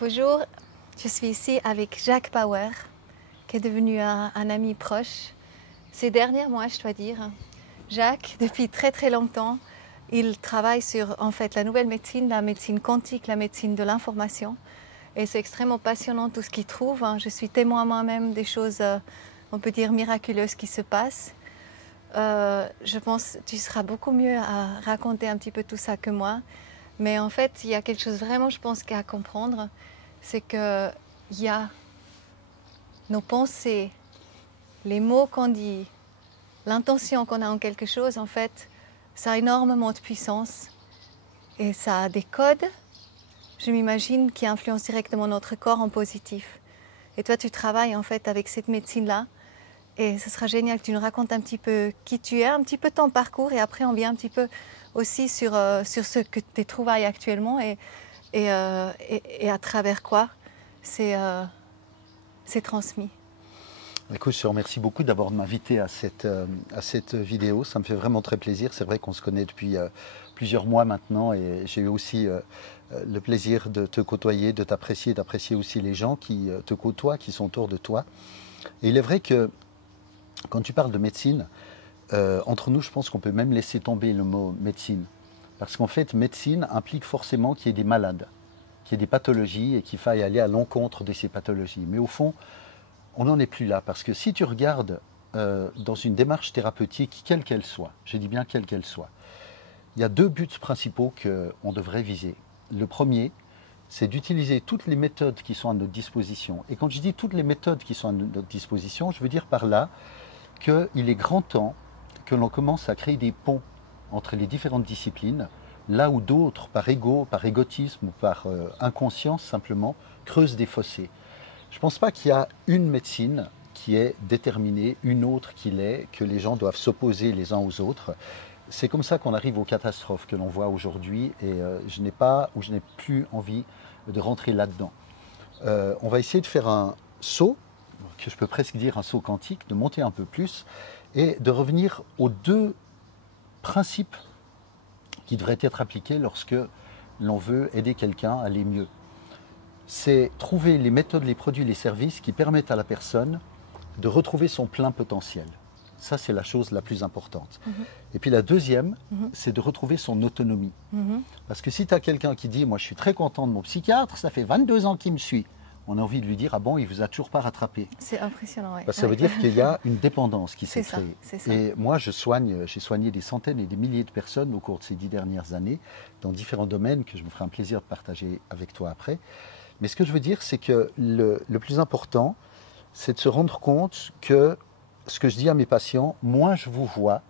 Bonjour, je suis ici avec Jacques Bauer, qui est devenu un ami proche. Ces derniers mois, je dois dire, Jacques, depuis très longtemps, il travaille sur en fait la nouvelle médecine, la médecine quantique, la médecine de l'information. Et c'est extrêmement passionnant tout ce qu'il trouve. Je suis témoin moi-même des choses, on peut dire, miraculeuses qui se passent. Je pense que tu seras beaucoup mieux à raconter un petit peu tout ça que moi. Mais en fait, il y a quelque chose vraiment, je pense, qu'à comprendre. C'est qu'il y a nos pensées, les mots qu'on dit, l'intention qu'on a en quelque chose, en fait, ça a énormément de puissance. Et ça a des codes, je m'imagine, qui influencent directement notre corps en positif. Et toi, tu travailles en fait avec cette médecine-là. Et ce sera génial que tu nous racontes un petit peu qui tu es, un petit peu ton parcours. Et après, on vient un petit peu aussi sur ce que tes trouvailles actuellement et à travers quoi c'est transmis. Écoute, je te remercie beaucoup d'abord de m'inviter à cette vidéo. Ça me fait vraiment très plaisir. C'est vrai qu'on se connaît depuis plusieurs mois maintenant et j'ai eu aussi le plaisir de te côtoyer, de t'apprécier, d'apprécier aussi les gens qui te côtoient, qui sont autour de toi. Et il est vrai que quand tu parles de médecine, entre nous, je pense qu'on peut même laisser tomber le mot médecine. Parce qu'en fait, médecine implique forcément qu'il y ait des malades, qu'il y ait des pathologies et qu'il faille aller à l'encontre de ces pathologies. Mais au fond, on n'en est plus là. Parce que si tu regardes dans une démarche thérapeutique, quelle qu'elle soit, je dis bien quelle qu'elle soit, il y a deux buts principaux qu'on devrait viser. Le premier, c'est d'utiliser toutes les méthodes qui sont à notre disposition. Et quand je dis toutes les méthodes qui sont à notre disposition, je veux dire par là qu'il est grand temps que l'on commence à créer des ponts entre les différentes disciplines, là où d'autres, par ego, par égotisme ou par inconscience simplement, creusent des fossés. Je ne pense pas qu'il y a une médecine qui est déterminée, une autre qui l'est, que les gens doivent s'opposer les uns aux autres. C'est comme ça qu'on arrive aux catastrophes que l'on voit aujourd'hui et je n'ai plus envie de rentrer là-dedans. On va essayer de faire un saut, que je peux presque dire un saut quantique, de monter un peu plus et de revenir aux deux principes qui devraient être appliqués lorsque l'on veut aider quelqu'un à aller mieux. C'est trouver les méthodes, les produits, les services qui permettent à la personne de retrouver son plein potentiel. Ça, c'est la chose la plus importante. Et puis la deuxième, c'est de retrouver son autonomie. Parce que si tu as quelqu'un qui dit « moi je suis très content de mon psychiatre, ça fait 22 ans qu'il me suit », on a envie de lui dire « ah bon, il ne vous a toujours pas rattrapé ». C'est impressionnant, oui. Ça veut dire qu'il y a une dépendance qui s'est créée. Ça. Et moi, j'ai soigné des centaines et des milliers de personnes au cours de ces 10 dernières années, dans différents domaines que je me ferai un plaisir de partager avec toi après. Mais ce que je veux dire, c'est que le plus important, c'est de se rendre compte que ce que je dis à mes patients, moins je vous vois,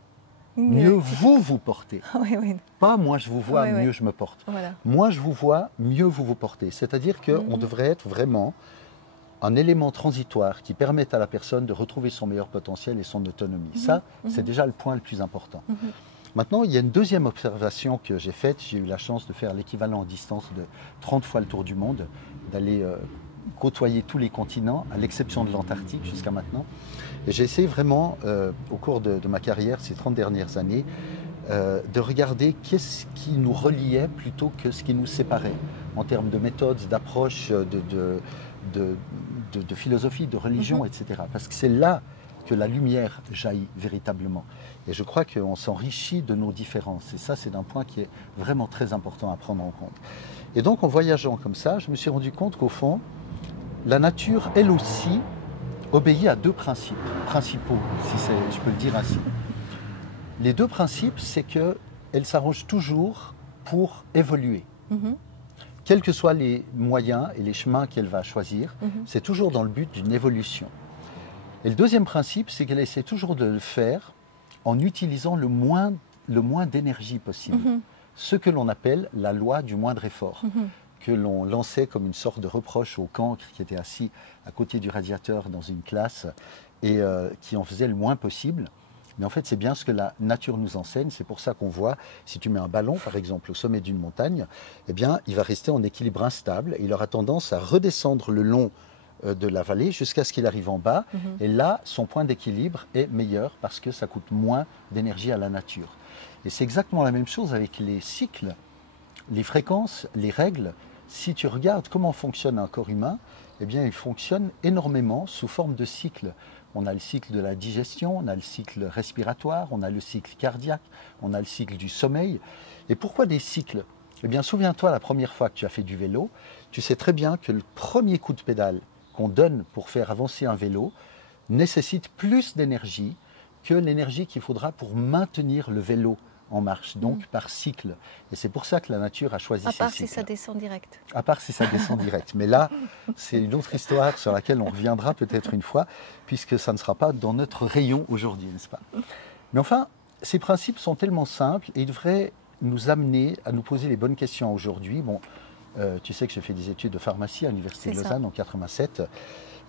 mieux vous portez. Oui. Pas moins je vous vois, mieux je me porte. Voilà. Moins je vous vois, mieux vous portez. C'est-à-dire qu'on devrait être vraiment un élément transitoire qui permette à la personne de retrouver son meilleur potentiel et son autonomie. Ça, c'est déjà le point le plus important. Maintenant, il y a une deuxième observation que j'ai faite. J'ai eu la chance de faire l'équivalent en distance de 30 fois le tour du monde, d'aller côtoyer tous les continents, à l'exception de l'Antarctique jusqu'à maintenant. Et j'ai essayé vraiment, au cours de ma carrière, ces 30 dernières années, de regarder qu'est-ce qui nous reliait plutôt que ce qui nous séparait, en termes de méthodes, d'approches, de philosophie, de religion, etc. Parce que c'est là que la lumière jaillit véritablement. Et je crois qu'on s'enrichit de nos différences. Et ça, c'est un point qui est vraiment très important à prendre en compte. Et donc, en voyageant comme ça, je me suis rendu compte qu'au fond, la nature, elle aussi, obéit à deux principes principaux, si je peux le dire ainsi. Les deux principes, c'est qu'elle s'arrange toujours pour évoluer. Quels que soient les moyens et les chemins qu'elle va choisir, c'est toujours dans le but d'une évolution. Et le deuxième principe, c'est qu'elle essaie toujours de le faire en utilisant le moins d'énergie possible. Ce que l'on appelle la loi du moindre effort, que l'on lançait comme une sorte de reproche au cancre qui était assis à côté du radiateur dans une classe et qui en faisait le moins possible. Mais en fait, c'est bien ce que la nature nous enseigne. C'est pour ça qu'on voit, si tu mets un ballon, par exemple, au sommet d'une montagne, eh bien, il va rester en équilibre instable. Il aura tendance à redescendre le long de la vallée jusqu'à ce qu'il arrive en bas. Et là, son point d'équilibre est meilleur parce que ça coûte moins d'énergie à la nature. Et c'est exactement la même chose avec les cycles, les fréquences, les règles. si tu regardes comment fonctionne un corps humain, eh bien, il fonctionne énormément sous forme de cycles. On a le cycle de la digestion, on a le cycle respiratoire, on a le cycle cardiaque, on a le cycle du sommeil. Et pourquoi des cycles? Eh bien, souviens-toi, la première fois que tu as fait du vélo, tu sais très bien que le premier coup de pédale qu'on donne pour faire avancer un vélo nécessite plus d'énergie que l'énergie qu'il faudra pour maintenir le vélo en marche, donc par cycle. Et c'est pour ça que la nature a choisi ces cycles. À part si ça descend direct. À part si ça descend direct. Mais là, c'est une autre histoire sur laquelle on reviendra peut-être une fois, puisque ça ne sera pas dans notre rayon aujourd'hui, n'est-ce pas? Mais enfin, ces principes sont tellement simples et ils devraient nous amener à nous poser les bonnes questions aujourd'hui. Bon, tu sais que j'ai fait des études de pharmacie à l'Université de Lausanne en 87.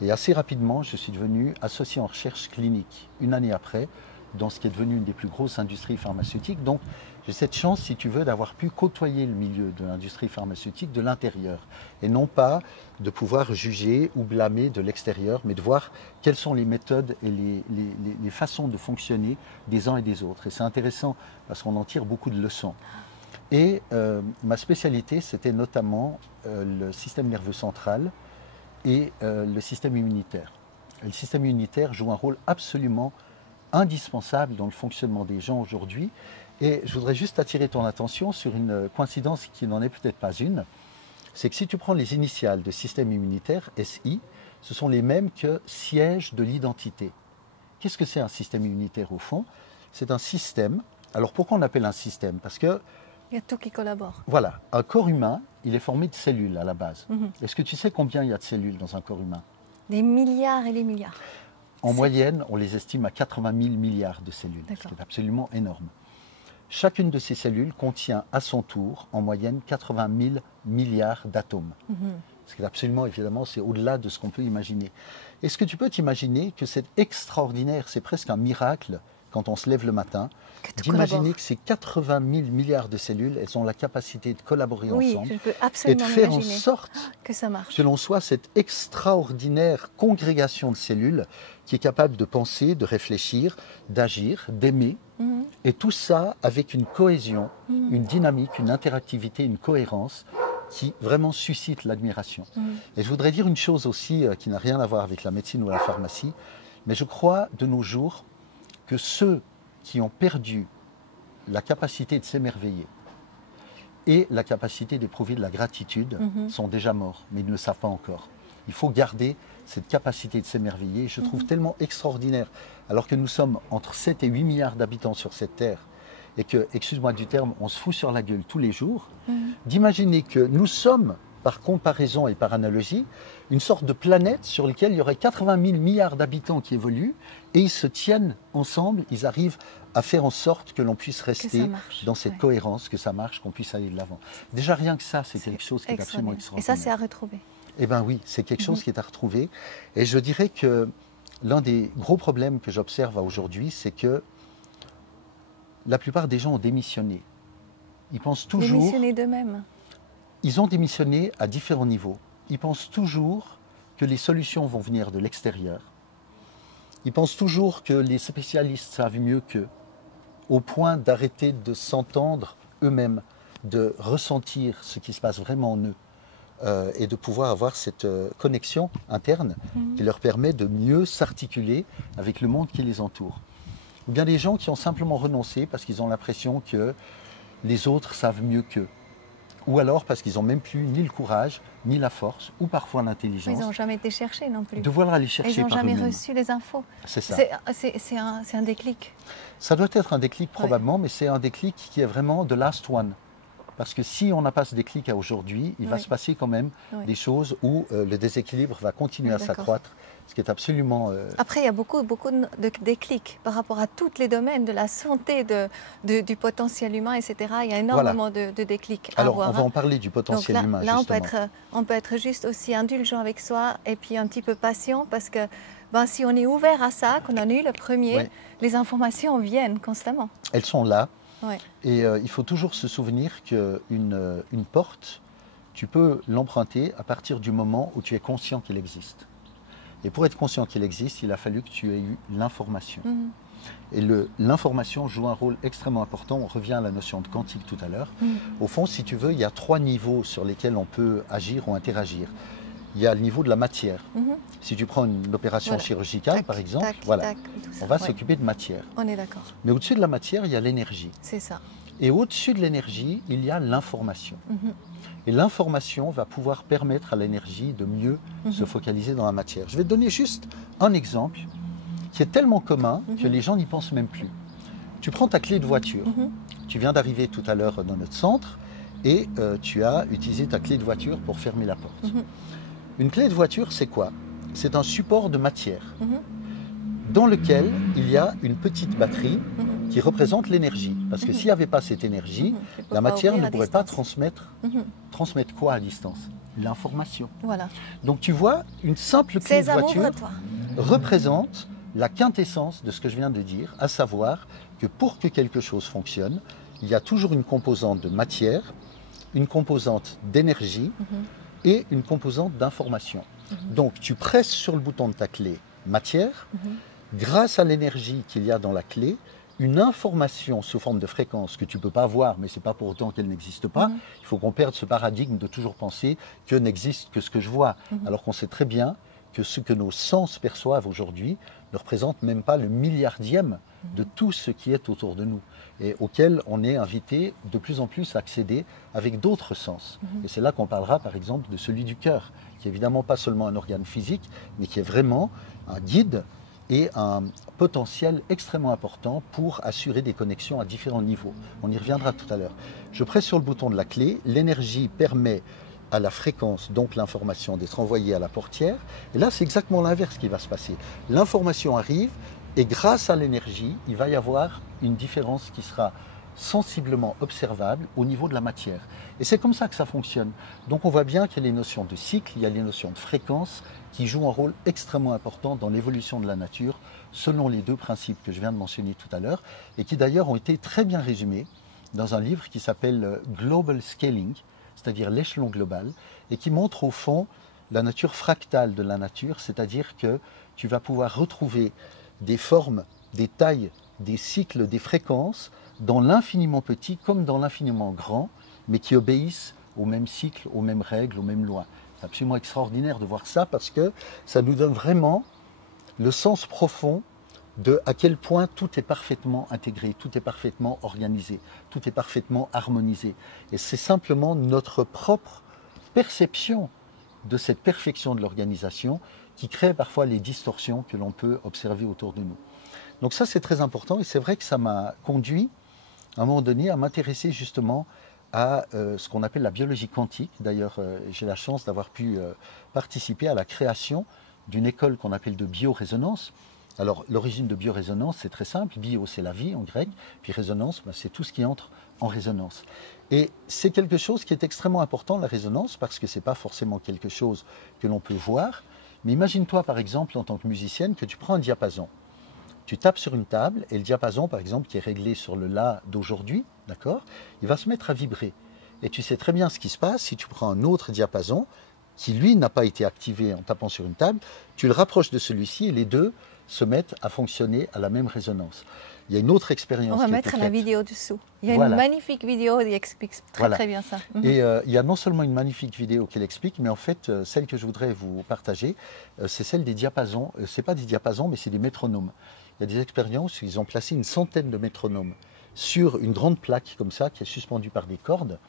Et assez rapidement, je suis devenu associé en recherche clinique, une année après, dans ce qui est devenu une des plus grosses industries pharmaceutiques. Donc, j'ai cette chance, si tu veux, d'avoir pu côtoyer le milieu de l'industrie pharmaceutique de l'intérieur. Et non pas de pouvoir juger ou blâmer de l'extérieur, mais de voir quelles sont les méthodes et les façons de fonctionner des uns et des autres. Et c'est intéressant parce qu'on en tire beaucoup de leçons. Et ma spécialité, c'était notamment le système nerveux central et le système immunitaire. Et le système immunitaire joue un rôle absolument indispensable dans le fonctionnement des gens aujourd'hui. Et je voudrais juste attirer ton attention sur une coïncidence qui n'en est peut-être pas une. C'est que si tu prends les initiales de système immunitaire, SI, ce sont les mêmes que siège de l'identité. Qu'est-ce que c'est un système immunitaire au fond? C'est un système. Alors pourquoi on appelle un système? Parce que il y a tout qui collabore. Voilà, un corps humain, il est formé de cellules à la base. Est-ce que tu sais combien il y a de cellules dans un corps humain? Des milliards et des milliards. En moyenne, on les estime à 80 000 milliards de cellules, ce qui est absolument énorme. Chacune de ces cellules contient à son tour, en moyenne, 80 000 milliards d'atomes. Ce qui est absolument, évidemment, c'est au-delà de ce qu'on peut imaginer. Est-ce que tu peux t'imaginer que c'est extraordinaire, c'est presque un miracle, quand on se lève le matin, d'imaginer que ces 80 000 milliards de cellules, elles ont la capacité de collaborer ensemble et de faire en sorte que ça marche. Que l'on soit cette extraordinaire congrégation de cellules qui est capable de penser, de réfléchir, d'agir, d'aimer, et tout ça avec une cohésion, une dynamique, une interactivité, une cohérence qui vraiment suscite l'admiration. Et je voudrais dire une chose aussi qui n'a rien à voir avec la médecine ou la pharmacie, mais je crois de nos jours que ceux qui ont perdu la capacité de s'émerveiller et la capacité d'éprouver de la gratitude sont déjà morts, mais ils ne le savent pas encore. Il faut garder cette capacité de s'émerveiller. Je trouve tellement extraordinaire, alors que nous sommes entre 7 et 8 milliards d'habitants sur cette terre, et que, excuse-moi du terme, on se fout sur la gueule tous les jours, d'imaginer que nous sommes, par comparaison et par analogie, une sorte de planète sur laquelle il y aurait 80 000 milliards d'habitants qui évoluent, et ils se tiennent ensemble, ils arrivent à faire en sorte que l'on puisse rester dans cette cohérence, que ça marche, qu'on puisse aller de l'avant. Déjà, rien que ça, c'est quelque chose qui est absolument extraordinaire. Et ça, c'est à retrouver. Eh bien oui, c'est quelque chose qui est à retrouver. Et je dirais que l'un des gros problèmes que j'observe aujourd'hui, c'est que la plupart des gens ont démissionné. Ils pensent toujours... Démissionner d'eux-mêmes. Ils ont démissionné à différents niveaux. Ils pensent toujours que les solutions vont venir de l'extérieur. Ils pensent toujours que les spécialistes savent mieux qu'eux, au point d'arrêter de s'entendre eux-mêmes, de ressentir ce qui se passe vraiment en eux, et de pouvoir avoir cette connexion interne qui leur permet de mieux s'articuler avec le monde qui les entoure. Ou bien des gens qui ont simplement renoncé parce qu'ils ont l'impression que les autres savent mieux qu'eux. Ou alors parce qu'ils n'ont même plus ni le courage, ni la force, ou parfois l'intelligence. Ils n'ont jamais été cherchés non plus. De vouloir aller chercher ils n'ont par jamais eux-mêmes. reçu les infos. C'est ça. C'est un déclic. Ça doit être un déclic probablement, mais c'est un déclic qui est vraiment the last one. Parce que si on n'a pas ce déclic à aujourd'hui, il va se passer quand même des choses où le déséquilibre va continuer à s'accroître, ce qui est absolument... Après, il y a beaucoup de déclics par rapport à tous les domaines de la santé, du potentiel humain, etc. Il y a énormément de déclics à Alors, avoir. on va en parler du potentiel Donc humain, là, justement. on peut être juste aussi indulgent avec soi et puis un petit peu patient parce que si on est ouvert à ça, qu'on en a eu le premier, les informations viennent constamment. Elles sont là. Ouais. Et il faut toujours se souvenir qu'une porte, tu peux l'emprunter à partir du moment où tu es conscient qu'elle existe. Et pour être conscient qu'elle existe, il a fallu que tu aies eu l'information. Et l'information joue un rôle extrêmement important. On revient à la notion de quantique tout à l'heure. Au fond, si tu veux, il y a 3 niveaux sur lesquels on peut agir ou interagir. Il y a le niveau de la matière. Si tu prends une opération chirurgicale, Tac, par exemple, tac, voilà, tac, tout ça. on va Ouais. s'occuper de matière. On est d'accord. Mais au-dessus de la matière, il y a l'énergie. C'est ça. Et au-dessus de l'énergie, il y a l'information. Et l'information va pouvoir permettre à l'énergie de mieux se focaliser dans la matière. Je vais te donner juste un exemple qui est tellement commun que les gens n'y pensent même plus. Tu prends ta clé de voiture. Tu viens d'arriver tout à l'heure dans notre centre et tu as utilisé ta clé de voiture pour fermer la porte. Une clé de voiture, c'est quoi? C'est un support de matière dans lequel il y a une petite batterie qui représente l'énergie. Parce que s'il n'y avait pas cette énergie, la matière ne pourrait pas transmettre quoi à distance? L'information. Voilà. Donc tu vois, une simple clé de Sésame, voiture ouvre-toi. représente la quintessence de ce que je viens de dire, à savoir que pour que quelque chose fonctionne, il y a toujours une composante de matière, une composante d'énergie et une composante d'information. Donc tu presses sur le bouton de ta clé matière, grâce à l'énergie qu'il y a dans la clé, une information sous forme de fréquence que tu ne peux pas voir, mais ce n'est pas pour autant qu'elle n'existe pas. Il faut qu'on perde ce paradigme de toujours penser que n'existe que ce que je vois, alors qu'on sait très bien que ce que nos sens perçoivent aujourd'hui ne représente même pas le milliardième de tout ce qui est autour de nous et auquel on est invité de plus en plus à accéder avec d'autres sens. Et c'est là qu'on parlera par exemple de celui du cœur, qui est évidemment pas seulement un organe physique, mais qui est vraiment un guide et un potentiel extrêmement important pour assurer des connexions à différents niveaux. On y reviendra tout à l'heure. Je presse sur le bouton de la clé, l'énergie permet à la fréquence, donc l'information, d'être envoyée à la portière. Et là, c'est exactement l'inverse qui va se passer. L'information arrive et grâce à l'énergie, il va y avoir une différence qui sera sensiblement observable au niveau de la matière. Et c'est comme ça que ça fonctionne. Donc on voit bien qu'il y a les notions de cycle, il y a les notions de fréquence qui jouent un rôle extrêmement important dans l'évolution de la nature selon les 2 principes que je viens de mentionner tout à l'heure et qui d'ailleurs ont été très bien résumés dans un livre qui s'appelle Global Scaling, c'est-à-dire l'échelon global, et qui montre au fond la nature fractale de la nature, c'est-à-dire que tu vas pouvoir retrouver des formes, des tailles, des cycles, des fréquences dans l'infiniment petit comme dans l'infiniment grand, mais qui obéissent au même cycle, aux mêmes règles, aux mêmes lois. C'est absolument extraordinaire de voir ça parce que ça nous donne vraiment le sens profond de à quel point tout est parfaitement intégré, tout est parfaitement organisé, tout est parfaitement harmonisé. Et c'est simplement notre propre perception de cette perfection de l'organisation qui crée parfois les distorsions que l'on peut observer autour de nous. Donc ça, c'est très important et c'est vrai que ça m'a conduit à un moment donné à m'intéresser justement à ce qu'on appelle la biologie quantique. D'ailleurs, j'ai la chance d'avoir pu participer à la création d'une école qu'on appelle de biorésonance. Alors, l'origine de biorésonance, c'est très simple. Bio, c'est la vie en grec, puis résonance, c'est tout ce qui entre en résonance. Et c'est quelque chose qui est extrêmement important, la résonance, parce que ce n'est pas forcément quelque chose que l'on peut voir. Mais imagine-toi, par exemple, en tant que musicienne, que tu prends un diapason. Tu tapes sur une table et le diapason, par exemple, qui est réglé sur le La d'aujourd'hui, d'accord, il va se mettre à vibrer. Et tu sais très bien ce qui se passe si tu prends un autre diapason qui, lui, n'a pas été activé en tapant sur une table, tu le rapproches de celui-ci et les deux se mettent à fonctionner à la même résonance. Il y a une autre expérience. On va qui a mettre été la faite. vidéo dessous. Il y a Voilà. une magnifique vidéo qui explique très Voilà. très bien ça. Et il y a non seulement une magnifique vidéo qui l'explique, mais en fait, celle que je voudrais vous partager, c'est celle des diapasons. Ce n'est pas des diapasons, mais c'est des métronomes. Il y a des expériences où ils ont placé une centaine de métronomes sur une grande plaque comme ça, qui est suspendue par des cordes,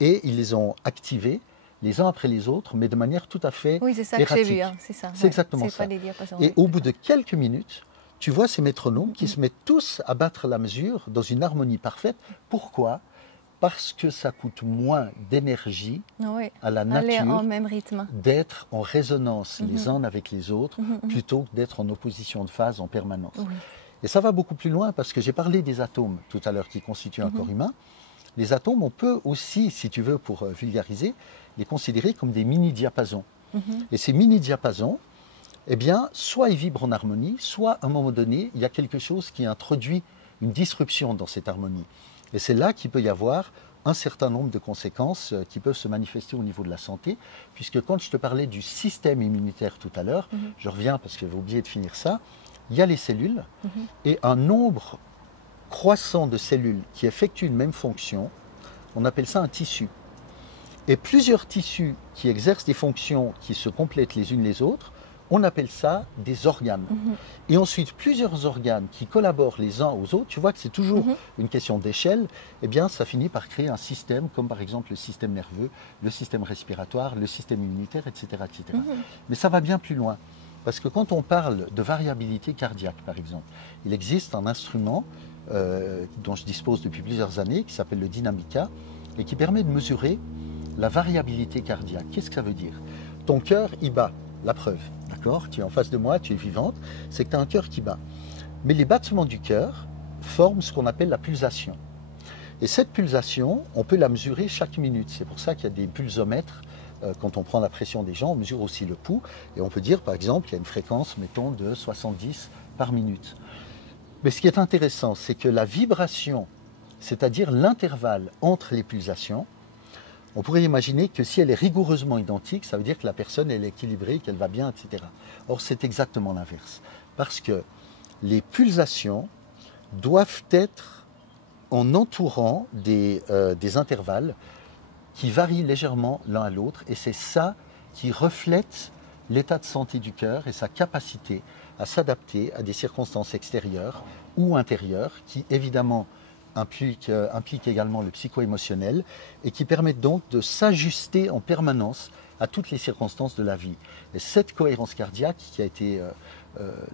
et ils les ont activés les uns après les autres, mais de manière tout à fait Oui, c'est ça que j'ai erratique. vu, hein, c'est ça. C'est exactement C'est ça. pas des diapasons. Et ouais, au bout d'accord. de quelques minutes, tu vois ces métronomes qui se mettent tous à battre la mesure dans une harmonie parfaite. Pourquoi? Parce que ça coûte moins d'énergie Oui, à la aller en nature même rythme. d'être en résonance les uns avec les autres plutôt que d'être en opposition de phase en permanence. Oui. Et ça va beaucoup plus loin parce que j'ai parlé des atomes tout à l'heure qui constituent un corps humain. Les atomes, on peut aussi, si tu veux, pour vulgariser, les considérer comme des mini-diapasons. Et ces mini-diapasons, eh bien, soit ils vibrent en harmonie, soit à un moment donné, il y a quelque chose qui introduit une disruption dans cette harmonie. Et c'est là qu'il peut y avoir un certain nombre de conséquences qui peuvent se manifester au niveau de la santé, puisque quand je te parlais du système immunitaire tout à l'heure, je reviens parce que j'avais oublié de finir ça, il y a les cellules et un nombre croissant de cellules qui effectuent une même fonction, on appelle ça un tissu. Et plusieurs tissus qui exercent des fonctions qui se complètent les unes les autres, on appelle ça des organes. Et ensuite, plusieurs organes qui collaborent les uns aux autres, tu vois que c'est toujours une question d'échelle, eh bien, ça finit par créer un système, comme par exemple le système nerveux, le système respiratoire, le système immunitaire, etc. etc. Mais ça va bien plus loin. Parce que quand on parle de variabilité cardiaque, par exemple, il existe un instrument dont je dispose depuis plusieurs années, qui s'appelle le Dynamica, et qui permet de mesurer la variabilité cardiaque. Qu'est-ce que ça veut dire? Ton cœur, il bat, la preuve, d'accord? Tu es en face de moi, tu es vivante, c'est que tu as un cœur qui bat. Mais les battements du cœur forment ce qu'on appelle la pulsation. Et cette pulsation, on peut la mesurer chaque minute. C'est pour ça qu'il y a des pulsomètres. Quand on prend la pression des gens, on mesure aussi le pouls. Et on peut dire, par exemple, qu'il y a une fréquence, mettons, de 70 par minute. Mais ce qui est intéressant, c'est que la vibration, c'est-à-dire l'intervalle entre les pulsations, on pourrait imaginer que si elle est rigoureusement identique, ça veut dire que la personne elle est équilibrée, qu'elle va bien, etc. Or, c'est exactement l'inverse. Parce que les pulsations doivent être en entourant des intervalles qui varient légèrement l'un à l'autre. Et c'est ça qui reflète l'état de santé du cœur et sa capacité à s'adapter à des circonstances extérieures ou intérieures qui, évidemment, implique également le psycho-émotionnel et qui permettent donc de s'ajuster en permanence à toutes les circonstances de la vie. Et cette cohérence cardiaque qui a été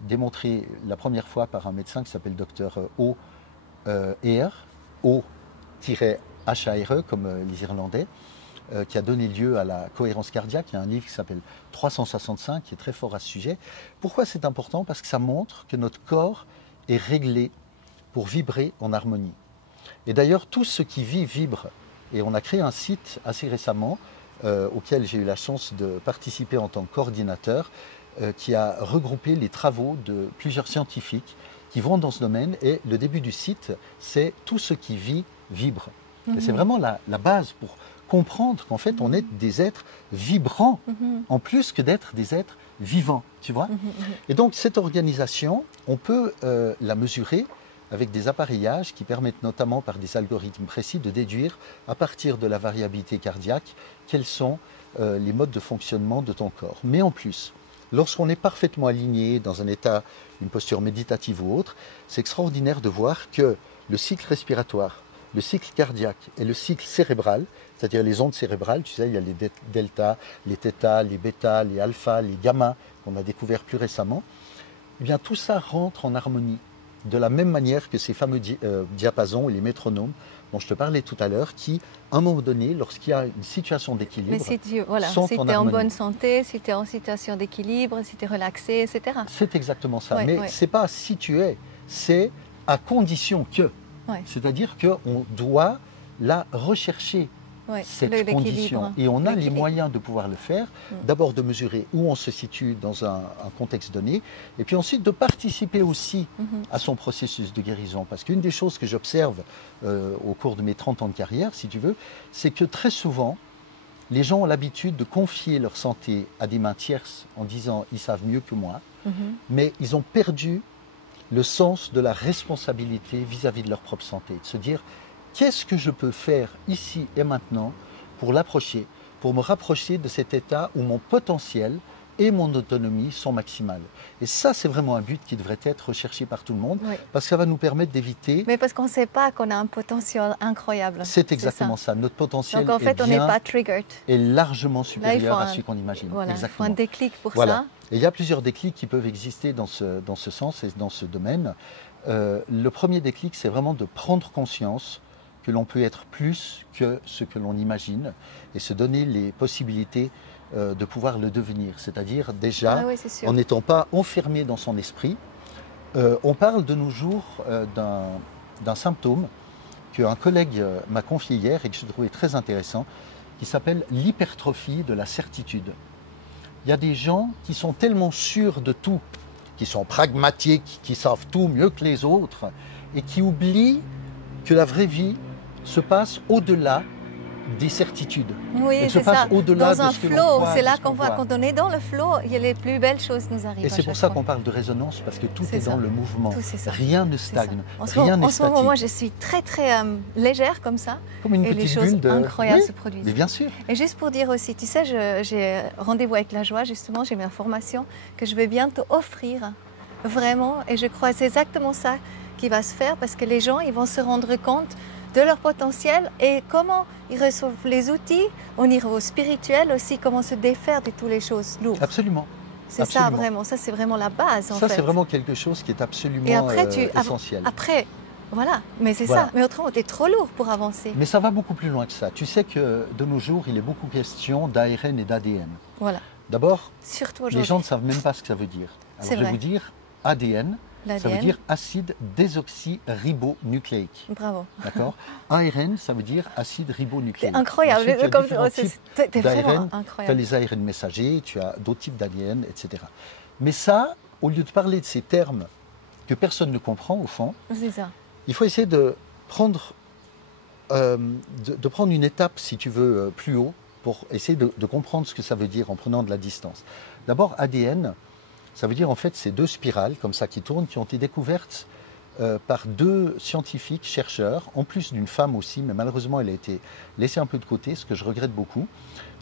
démontrée la première fois par un médecin qui s'appelle Dr O-H-A-R-E, comme les Irlandais, qui a donné lieu à la cohérence cardiaque. Il y a un livre qui s'appelle 365 qui est très fort à ce sujet. Pourquoi c'est important? Parce que ça montre que notre corps est réglé pour vibrer en harmonie. Et d'ailleurs, tout ce qui vit vibre. Et on a créé un site assez récemment auquel j'ai eu la chance de participer en tant que coordinateur, qui a regroupé les travaux de plusieurs scientifiques qui vont dans ce domaine. Et le début du site, c'est tout ce qui vit vibre. Et c'est vraiment la base pour comprendre qu'en fait, on est des êtres vibrants, en plus que d'être des êtres vivants, tu vois. Et donc, cette organisation, on peut la mesurer avec des appareillages qui permettent notamment par des algorithmes précis de déduire à partir de la variabilité cardiaque quels sont les modes de fonctionnement de ton corps. Mais en plus, lorsqu'on est parfaitement aligné dans un état, une posture méditative ou autre, c'est extraordinaire de voir que le cycle respiratoire, le cycle cardiaque et le cycle cérébral, c'est-à-dire les ondes cérébrales, tu sais, il y a les delta, les θ, les bêta, les alpha, les gamma qu'on a découvert plus récemment, eh bien tout ça rentre en harmonie. De la même manière que ces fameux diapasons et les métronomes dont je te parlais tout à l'heure, qui, à un moment donné, lorsqu'il y a une situation d'équilibre, si tu es en bonne santé, si tu es en situation d'équilibre, si tu es relaxé, etc. C'est exactement ça. Mais ce n'est pas si tu es, c'est à condition que. C'est-à-dire qu'on doit la rechercher, cette condition. Et on a les moyens de pouvoir le faire. D'abord de mesurer où on se situe dans un contexte donné, et puis ensuite de participer aussi à son processus de guérison. Parce qu'une des choses que j'observe au cours de mes 30 ans de carrière, si tu veux, c'est que très souvent, les gens ont l'habitude de confier leur santé à des mains tierces en disant « ils savent mieux que moi », mais ils ont perdu le sens de la responsabilité vis-à-vis de leur propre santé. De se dire qu'est-ce que je peux faire ici et maintenant pour l'approcher, pour me rapprocher de cet état où mon potentiel et mon autonomie sont maximales. Et ça, c'est vraiment un but qui devrait être recherché par tout le monde, parce que ça va nous permettre d'éviter... Mais parce qu'on ne sait pas qu'on a un potentiel incroyable. C'est exactement ça. Notre potentiel donc en fait, on n'est pas triggered. Est largement supérieur à ce qu'on imagine. Voilà, exactement. Il faut un déclic pour ça. Et il y a plusieurs déclics qui peuvent exister dans ce sens et dans ce domaine. Le premier déclic, c'est vraiment de prendre conscience que l'on peut être plus que ce que l'on imagine et se donner les possibilités de pouvoir le devenir. C'est-à-dire déjà, en n'étant pas enfermé dans son esprit, on parle de nos jours d'un symptôme qu'un collègue m'a confié hier et que je trouvais très intéressant, qui s'appelle l'hypertrophie de la certitude. Il y a des gens qui sont tellement sûrs de tout, qui sont pragmatiques, qui savent tout mieux que les autres et qui oublient que la vraie vie se passe au-delà des certitudes. Oui, Elle se c'est passe ça. au-delà Dans un de ce que l'on flow, croit, c'est de là ce qu'on voit, quand on est dans le flow, il y a les plus belles choses nous arrivent. Et c'est pour ça qu'on parle de résonance, parce que tout C'est est dans ça. le mouvement. Tout, c'est ça. Rien ne C'est ça. stagne, En rien n'est ce moment, statique. moi, je suis très, très légère comme ça. Comme une et les petite choses bulle de... incroyables Oui, se produisent. mais bien sûr. Et juste pour dire aussi, tu sais, j'ai rendez-vous avec la joie, justement, j'ai ma formation que je vais bientôt offrir, vraiment. Et je crois que c'est exactement ça qui va se faire, parce que les gens, ils vont se rendre compte de leur potentiel et comment ils reçoivent les outils au niveau spirituel aussi, comment se défaire de toutes les choses lourdes. Absolument. C'est ça vraiment, ça c'est vraiment la base en fait. Ça c'est vraiment quelque chose qui est absolument et après, essentiel. Après, voilà, mais c'est ça. Mais autrement, tu es trop lourd pour avancer. Mais ça va beaucoup plus loin que ça. Tu sais que de nos jours, il est beaucoup question d'ARN et d'ADN. Voilà. D'abord, surtout les gens ne savent même pas ce que ça veut dire. Alors je vais vous dire, ADN, ça veut dire acide désoxyribonucléique. Bravo. D'accord. ARN, ça veut dire acide ribonucléique. C'est incroyable. T'es vraiment incroyable. Tu as les ARN messagers, tu as d'autres types d'ADN, etc. Mais ça, au lieu de parler de ces termes que personne ne comprend au fond, ça. Il faut essayer de prendre une étape, si tu veux, plus haut, pour essayer de comprendre ce que ça veut dire en prenant de la distance. D'abord, ADN, ça veut dire en fait ces deux spirales comme ça qui tournent, qui ont été découvertes par deux scientifiques, chercheurs, en plus d'une femme aussi, mais malheureusement elle a été laissée un peu de côté, ce que je regrette beaucoup.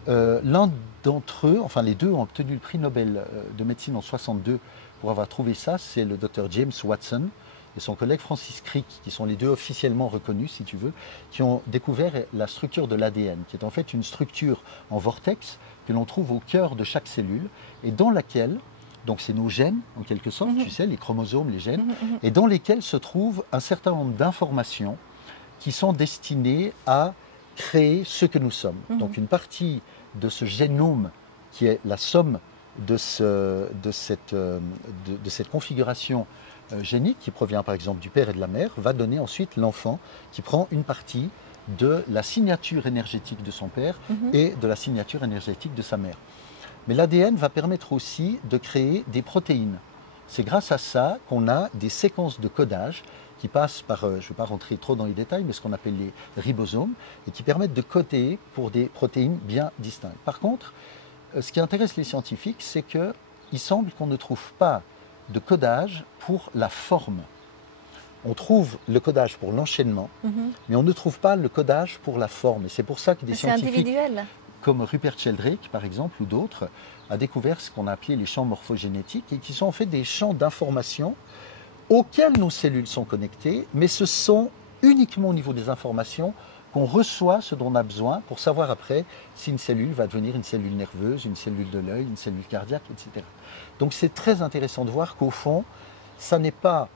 L'un d'entre eux, enfin les deux ont obtenu le prix Nobel de médecine en 1962 pour avoir trouvé ça, c'est le docteur James Watson et son collègue Francis Crick, qui sont les deux officiellement reconnus, si tu veux, qui ont découvert la structure de l'ADN, qui est en fait une structure en vortex que l'on trouve au cœur de chaque cellule et dans laquelle, donc c'est nos gènes en quelque sorte, tu sais, les chromosomes, les gènes, et dans lesquels se trouve un certain nombre d'informations qui sont destinées à créer ce que nous sommes. Donc une partie de ce génome qui est la somme de cette configuration génique qui provient par exemple du père et de la mère, va donner ensuite l'enfant qui prend une partie de la signature énergétique de son père et de la signature énergétique de sa mère. Mais l'ADN va permettre aussi de créer des protéines. C'est grâce à ça qu'on a des séquences de codage qui passent par, je ne vais pas rentrer trop dans les détails, mais ce qu'on appelle les ribosomes, et qui permettent de coder pour des protéines bien distinctes. Par contre, ce qui intéresse les scientifiques, c'est qu'il semble qu'on ne trouve pas de codage pour la forme. On trouve le codage pour l'enchaînement, mais on ne trouve pas le codage pour la forme. Et c'est pour ça que des scientifiques comme Rupert Sheldrake, par exemple, ou d'autres, a découvert ce qu'on a appelé les champs morphogénétiques, et qui sont en fait des champs d'information auxquels nos cellules sont connectées, mais ce sont uniquement au niveau des informations qu'on reçoit ce dont on a besoin pour savoir après si une cellule va devenir une cellule nerveuse, une cellule de l'œil, une cellule cardiaque, etc. Donc c'est très intéressant de voir qu'au fond, ça n'est pas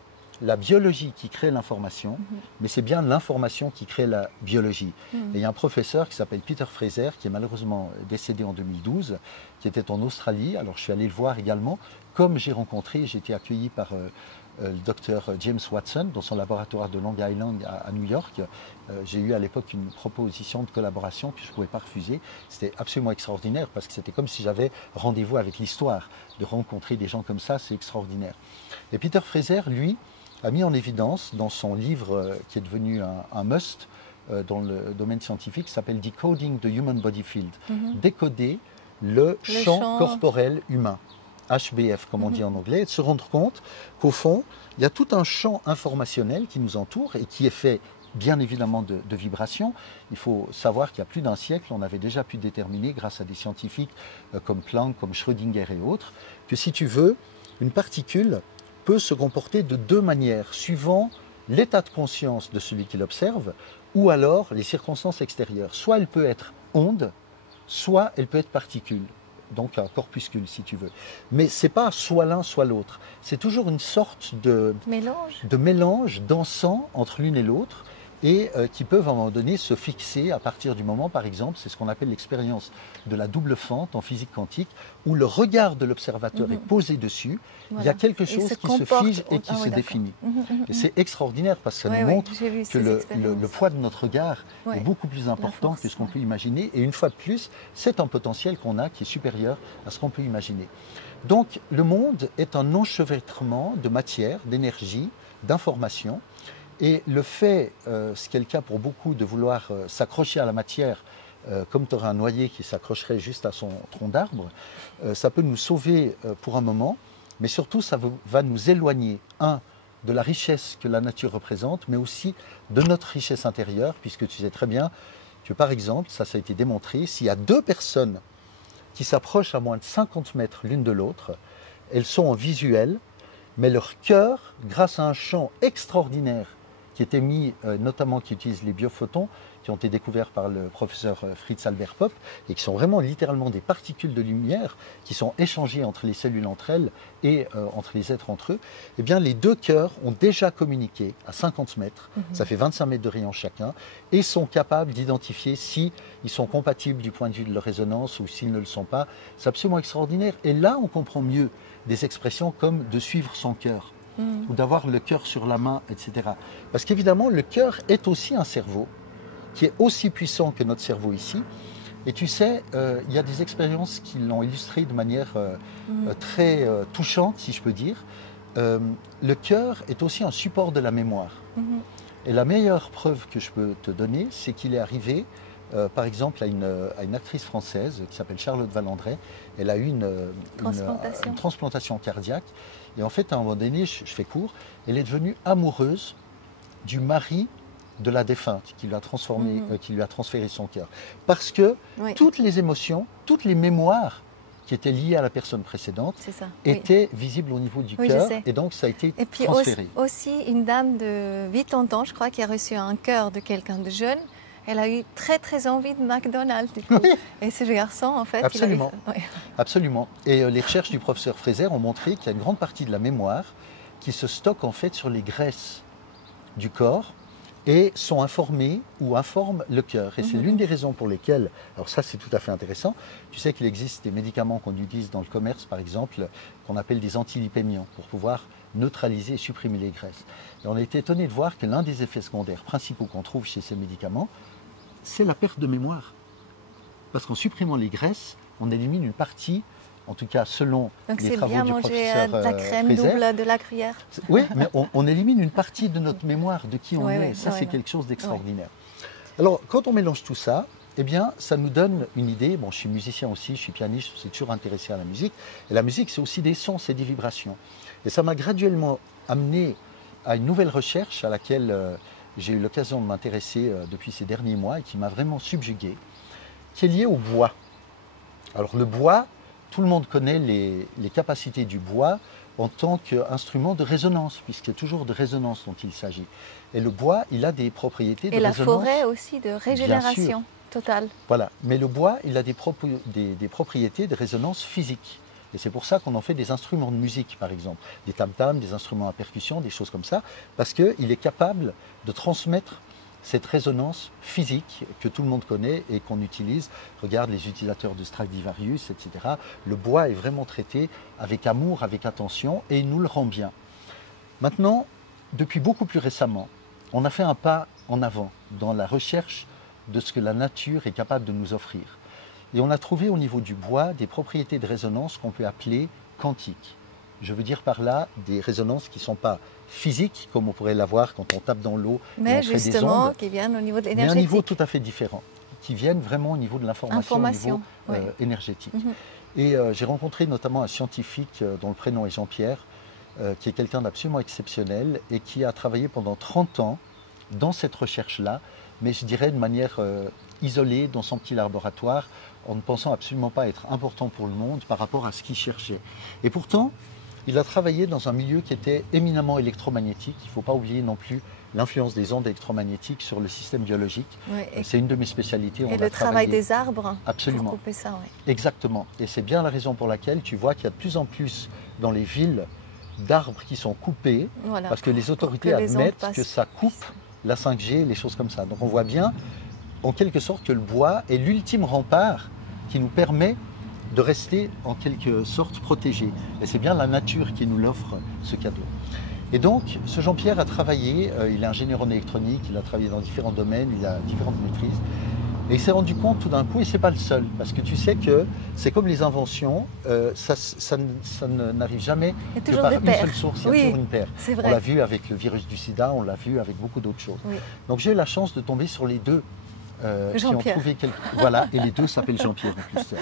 la biologie qui crée l'information, mais c'est bien l'information qui crée la biologie. Et il y a un professeur qui s'appelle Peter Fraser, qui est malheureusement décédé en 2012, qui était en Australie. Alors je suis allé le voir également, comme j'ai rencontré, j'ai été accueilli par le docteur James Watson dans son laboratoire de Long Island à New York. J'ai eu à l'époque une proposition de collaboration que je ne pouvais pas refuser. C'était absolument extraordinaire parce que c'était comme si j'avais rendez-vous avec l'histoire. De rencontrer des gens comme ça, c'est extraordinaire. Et Peter Fraser, lui, a mis en évidence dans son livre qui est devenu un must dans le domaine scientifique, qui s'appelle Decoding the Human Body Field, décoder le champ corporel humain. HBF, comme on dit en anglais, et de se rendre compte qu'au fond, il y a tout un champ informationnel qui nous entoure et qui est fait bien évidemment de vibrations. Il faut savoir qu'il y a plus d'un siècle, on avait déjà pu déterminer, grâce à des scientifiques comme Planck, comme Schrödinger et autres, que si tu veux, une particule peut se comporter de deux manières, suivant l'état de conscience de celui qui l'observe, ou alors les circonstances extérieures. Soit elle peut être onde, soit elle peut être particule. Donc un corpuscule si tu veux. Mais ce n'est pas soit l'un soit l'autre. C'est toujours une sorte de mélange dansant entre l'une et l'autre et qui peuvent à un moment donné se fixer à partir du moment, par exemple, c'est ce qu'on appelle l'expérience de la double fente en physique quantique, où le regard de l'observateur est posé dessus, il y a quelque chose qui se fige et qui se définit. Et c'est extraordinaire parce que ça nous montre que le poids de notre regard est beaucoup plus important que ce qu'on peut imaginer. Et une fois de plus, c'est un potentiel qu'on a qui est supérieur à ce qu'on peut imaginer. Donc le monde est un enchevêtrement de matière, d'énergie, d'information. Et le fait, ce qui est le cas pour beaucoup, de vouloir s'accrocher à la matière comme tu aurais un noyer qui s'accrocherait juste à son tronc d'arbre, ça peut nous sauver pour un moment, mais surtout ça va nous éloigner, de la richesse que la nature représente, mais aussi de notre richesse intérieure, puisque tu sais très bien que par exemple, ça a été démontré, s'il y a deux personnes qui s'approchent à moins de 50 mètres l'une de l'autre, elles sont en visuel, mais leur cœur, grâce à un champ extraordinaire qui est émis, notamment qui utilise les biophotons, qui ont été découverts par le professeur Fritz Albert Popp, et qui sont vraiment littéralement des particules de lumière qui sont échangées entre les cellules entre elles et entre les êtres entre eux, eh bien les deux cœurs ont déjà communiqué à 50 mètres, ça fait 25 mètres de rayon chacun, et sont capables d'identifier si ils sont compatibles du point de vue de leur résonance ou s'ils ne le sont pas. C'est absolument extraordinaire. Et là, on comprend mieux des expressions comme de suivre son cœur, ou d'avoir le cœur sur la main, etc. Parce qu'évidemment, le cœur est aussi un cerveau, qui est aussi puissant que notre cerveau ici. Et tu sais, il y a des expériences qui l'ont illustré de manière très touchante, si je peux dire. Le cœur est aussi un support de la mémoire. Et la meilleure preuve que je peux te donner, c'est qu'il est arrivé, par exemple, à une actrice française qui s'appelle Charlotte Valandré. Elle a eu une transplantation cardiaque. Et en fait, à un moment donné, je fais court, elle est devenue amoureuse du mari de la défunte qui lui a transféré son cœur. Parce que toutes les émotions, toutes les mémoires qui étaient liées à la personne précédente étaient visibles au niveau du cœur, et donc ça a été transféré. Et puis aussi une dame de 80 ans, je crois, qui a reçu un cœur de quelqu'un de jeune. Elle a eu très très envie de McDonald's du coup. Et ce garçon, en fait, absolument, absolument. Et les recherches du professeur Fraser ont montré qu'il y a une grande partie de la mémoire qui se stocke en fait sur les graisses du corps, et sont informés ou informent le cœur. Et c'est l'une des raisons pour lesquelles, alors ça c'est tout à fait intéressant, tu sais qu'il existe des médicaments qu'on utilise dans le commerce, par exemple, qu'on appelle des antilipémiants, pour pouvoir neutraliser et supprimer les graisses. Et on a été étonné de voir que l'un des effets secondaires principaux qu'on trouve chez ces médicaments, c'est la perte de mémoire. Parce qu'en supprimant les graisses, on élimine une partie, en tout cas selon les travaux du professeur Fraser. Donc c'est bien manger de la crème double de la gruyère. Oui, mais on élimine une partie de notre mémoire, de qui on est. Ça, c'est quelque chose d'extraordinaire. Alors, quand on mélange tout ça, eh bien, ça nous donne une idée. Bon, je suis musicien aussi, je suis pianiste, je suis toujours intéressé à la musique. Et la musique, c'est aussi des sons, c'est des vibrations. Et ça m'a graduellement amené à une nouvelle recherche à laquelle j'ai eu l'occasion de m'intéresser depuis ces derniers mois et qui m'a vraiment subjugué, qui est liée au bois. Alors, le bois, tout le monde connaît les capacités du bois en tant qu'instrument de résonance, puisqu'il y a toujours de résonance dont il s'agit. Et le bois, il a des propriétés de résonance. Et la forêt aussi de régénération totale. Voilà, mais le bois, il a des propriétés de résonance physique. Et c'est pour ça qu'on en fait des instruments de musique, par exemple, des tam-tams, des instruments à percussion, des choses comme ça, parce qu'il est capable de transmettre cette résonance physique que tout le monde connaît et qu'on utilise. Regarde les utilisateurs de Stradivarius, etc. Le bois est vraiment traité avec amour, avec attention, et il nous le rend bien. Maintenant, depuis beaucoup plus récemment, on a fait un pas en avant dans la recherche de ce que la nature est capable de nous offrir. Et on a trouvé au niveau du bois des propriétés de résonance qu'on peut appeler quantiques. Je veux dire par là des résonances qui ne sont pas physiques, comme on pourrait l'avoir quand on tape dans l'eau. Mais justement, qui viennent au niveau de l'énergie. Mais à un niveau tout à fait différent, qui viennent vraiment au niveau de l'information, au niveau énergétique. Et j'ai rencontré notamment un scientifique dont le prénom est Jean-Pierre, qui est quelqu'un d'absolument exceptionnel et qui a travaillé pendant 30 ans dans cette recherche-là, mais je dirais de manière isolée dans son petit laboratoire, en ne pensant absolument pas être important pour le monde par rapport à ce qu'il cherchait. Et pourtant, il a travaillé dans un milieu qui était éminemment électromagnétique. Il ne faut pas oublier non plus l'influence des ondes électromagnétiques sur le système biologique. C'est une de mes spécialités. Et le travail des arbres absolument. Pour couper ça. Exactement. Et c'est bien la raison pour laquelle tu vois qu'il y a de plus en plus dans les villes d'arbres qui sont coupés, parce que les autorités admettent que ça coupe la 5G, les choses comme ça. Donc on voit bien, en quelque sorte, que le bois est l'ultime rempart qui nous permet de rester en quelque sorte protégés. Et c'est bien la nature qui nous l'offre, ce cadeau. Et donc, ce Jean-Pierre a travaillé, il est ingénieur en électronique, il a travaillé dans différents domaines, il a différentes maîtrises. Et il s'est rendu compte tout d'un coup, et ce n'est pas le seul, parce que tu sais que c'est comme les inventions, ça n'arrive jamais que par une seule source, il y a toujours une paire. On l'a vu avec le virus du sida, on l'a vu avec beaucoup d'autres choses. Donc j'ai eu la chance de tomber sur les deux qui ont trouvé Voilà, et les deux s'appellent Jean-Pierre en plus.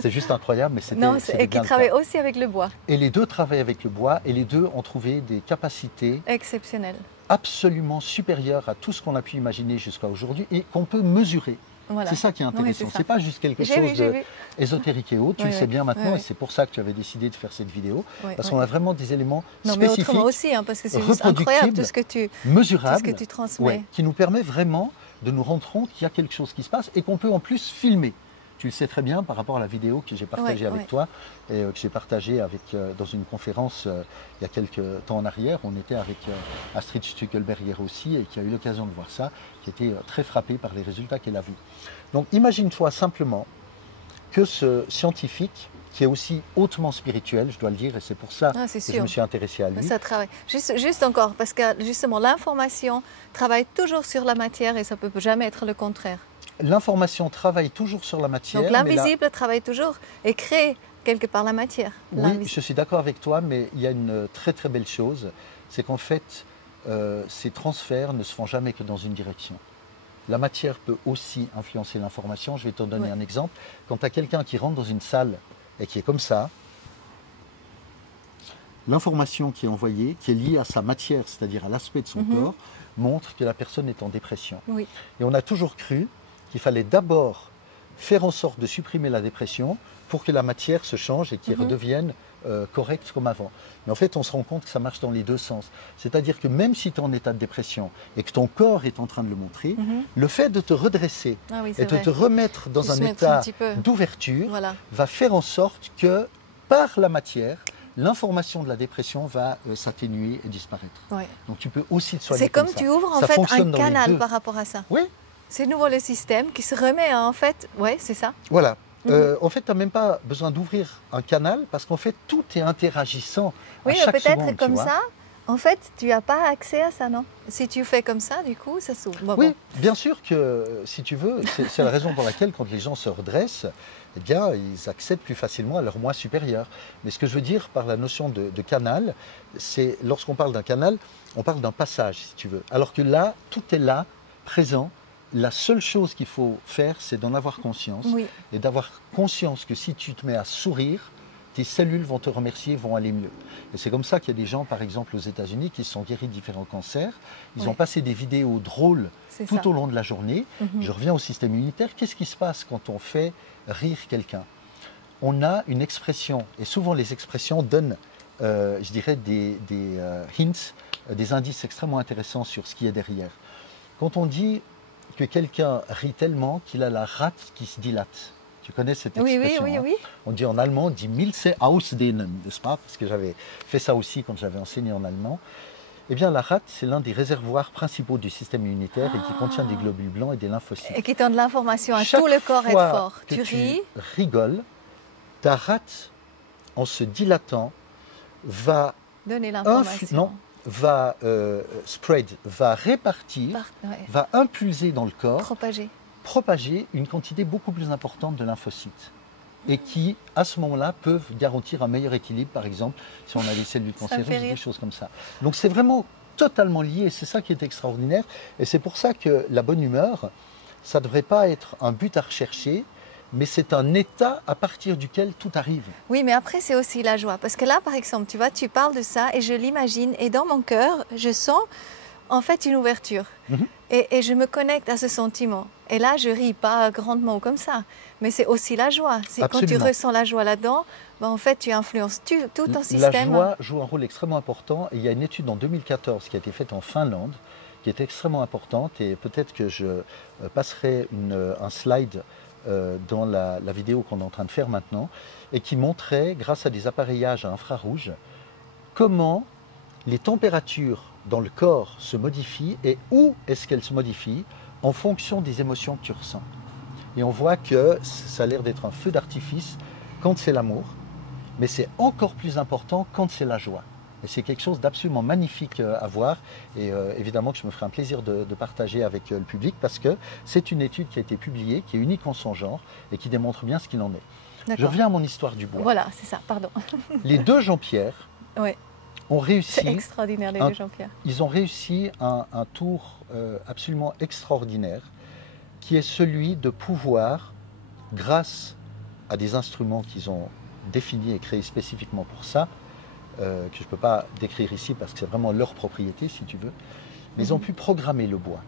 C'est juste incroyable, mais c'était. Non, et qui travaillent aussi avec le bois. Et les deux travaillent avec le bois, et les deux ont trouvé des capacités exceptionnelles, absolument supérieures à tout ce qu'on a pu imaginer jusqu'à aujourd'hui et qu'on peut mesurer. Voilà. C'est ça qui est intéressant. Oui, c'est pas juste quelque chose d'ésotérique et autre. Tu le sais bien maintenant, et c'est pour ça que tu avais décidé de faire cette vidéo, parce qu'on a vraiment des éléments spécifiques, mais autrement aussi, parce que c'est juste incroyable tout ce que tu mesurables, tout ce que tu transmets, qui nous permet vraiment de nous rendre compte qu'il y a quelque chose qui se passe et qu'on peut en plus filmer. Tu le sais très bien par rapport à la vidéo que j'ai partagée avec toi et que j'ai partagée dans une conférence il y a quelques temps en arrière. On était avec Astrid Stuckelberger aussi et qui a eu l'occasion de voir ça, qui était très frappée par les résultats qu'elle a vus. Donc imagine-toi simplement que ce scientifique, qui est aussi hautement spirituel, je dois le dire, et c'est pour ça que je me suis intéressée à lui. Ça travaille. Juste encore, parce que justement l'information travaille toujours sur la matière et ça ne peut jamais être le contraire. L'information travaille toujours sur la matière. Donc l'invisible travaille toujours et crée quelque part la matière. Oui, je suis d'accord avec toi, mais il y a une très très belle chose, c'est qu'en fait, ces transferts ne se font jamais que dans une direction. La matière peut aussi influencer l'information. Je vais te donner un exemple. Quand tu as quelqu'un qui rentre dans une salle et qui est comme ça, l'information qui est envoyée, qui est liée à sa matière, c'est-à-dire à l'aspect de son corps, montre que la personne est en dépression. Oui. Et on a toujours cru qu'il fallait d'abord faire en sorte de supprimer la dépression pour que la matière se change et qu'elle redevienne correcte comme avant. Mais en fait, on se rend compte que ça marche dans les deux sens. C'est-à-dire que même si tu es en état de dépression et que ton corps est en train de le montrer, le fait de te redresser et de te remettre dans un état d'ouverture va faire en sorte que, par la matière, l'information de la dépression va s'atténuer et disparaître. Oui. Donc tu peux aussi te soigner comme ça. C'est comme tu ouvres en fait un canal par rapport à ça. Oui. C'est nouveau le système qui se remet en fait, oui, c'est ça. Voilà. En fait, tu n'as même pas besoin d'ouvrir un canal parce qu'en fait, tout est interagissant à chaque seconde. Oui, peut-être comme ça, en fait, tu n'as pas accès à ça, non? Si tu fais comme ça, du coup, ça s'ouvre. Oui, bien sûr que, si tu veux, c'est la raison pour laquelle, quand les gens se redressent, eh bien, ils accèdent plus facilement à leur moi supérieur. Mais ce que je veux dire par la notion de canal, c'est, lorsqu'on parle d'un canal, on parle d'un passage, si tu veux. Alors que là, tout est là, présent. La seule chose qu'il faut faire, c'est d'en avoir conscience et d'avoir conscience que si tu te mets à sourire, tes cellules vont te remercier, vont aller mieux. Et c'est comme ça qu'il y a des gens, par exemple aux États-Unis, qui se sont guéris de différents cancers. Ils ont passé des vidéos drôles tout au long de la journée. Je reviens au système immunitaire. Qu'est-ce qui se passe quand on fait rire quelqu'un? On a une expression, et souvent les expressions donnent, je dirais, des hints, des indices extrêmement intéressants sur ce qui est derrière. Quand on dit que quelqu'un rit tellement qu'il a la rate qui se dilate. Tu connais cette expression? Oui. On dit en allemand, die Milze ausdehnen, n'est-ce pas? Parce que j'avais fait ça aussi quand j'avais enseigné en allemand. Eh bien, la rate, c'est l'un des réservoirs principaux du système immunitaire et qui contient des globules blancs et des lymphocytes. Et qui donne de l'information à tout le corps être fort. Tu rigoles, ta rate, en se dilatant, va donner l'information. Va spread, va répartir, va impulser dans le corps, propager une quantité beaucoup plus importante de lymphocytes et qui, à ce moment-là, peuvent garantir un meilleur équilibre, par exemple, si on a des cellules cancéreuses, des choses comme ça. Donc c'est vraiment totalement lié et c'est ça qui est extraordinaire et c'est pour ça que la bonne humeur, ça ne devrait pas être un but à rechercher, mais c'est un état à partir duquel tout arrive. Oui, mais après, c'est aussi la joie. Parce que là, par exemple, tu vois, tu parles de ça et je l'imagine. Et dans mon cœur, je sens en fait une ouverture. Et je me connecte à ce sentiment. Et là, je ris pas grandement comme ça. Mais c'est aussi la joie. Quand tu ressens la joie là-dedans, ben, en fait, tu influences tout ton système. La joie joue un rôle extrêmement important. Et il y a une étude en 2014 qui a été faite en Finlande, qui est extrêmement importante. Et peut-être que je passerai un slide dans la vidéo qu'on est en train de faire maintenant, et qui montrait, grâce à des appareillages à infrarouge, comment les températures dans le corps se modifient et où est-ce qu'elles se modifient en fonction des émotions que tu ressens. Et on voit que ça a l'air d'être un feu d'artifice quand c'est l'amour, mais c'est encore plus important quand c'est la joie. Et c'est quelque chose d'absolument magnifique à voir et évidemment que je me ferai un plaisir de partager avec le public parce que c'est une étude qui a été publiée, qui est unique en son genre et qui démontre bien ce qu'il en est. Je reviens à mon histoire du bois. Voilà, c'est ça, pardon. Les deux Jean-Pierre ont réussi… C'est extraordinaire, les deux Jean-Pierre. Ils ont réussi un tour absolument extraordinaire qui est celui de pouvoir, grâce à des instruments qu'ils ont définis et créés spécifiquement pour ça, que je ne peux pas décrire ici parce que c'est vraiment leur propriété, si tu veux, mais ils ont pu programmer le bois.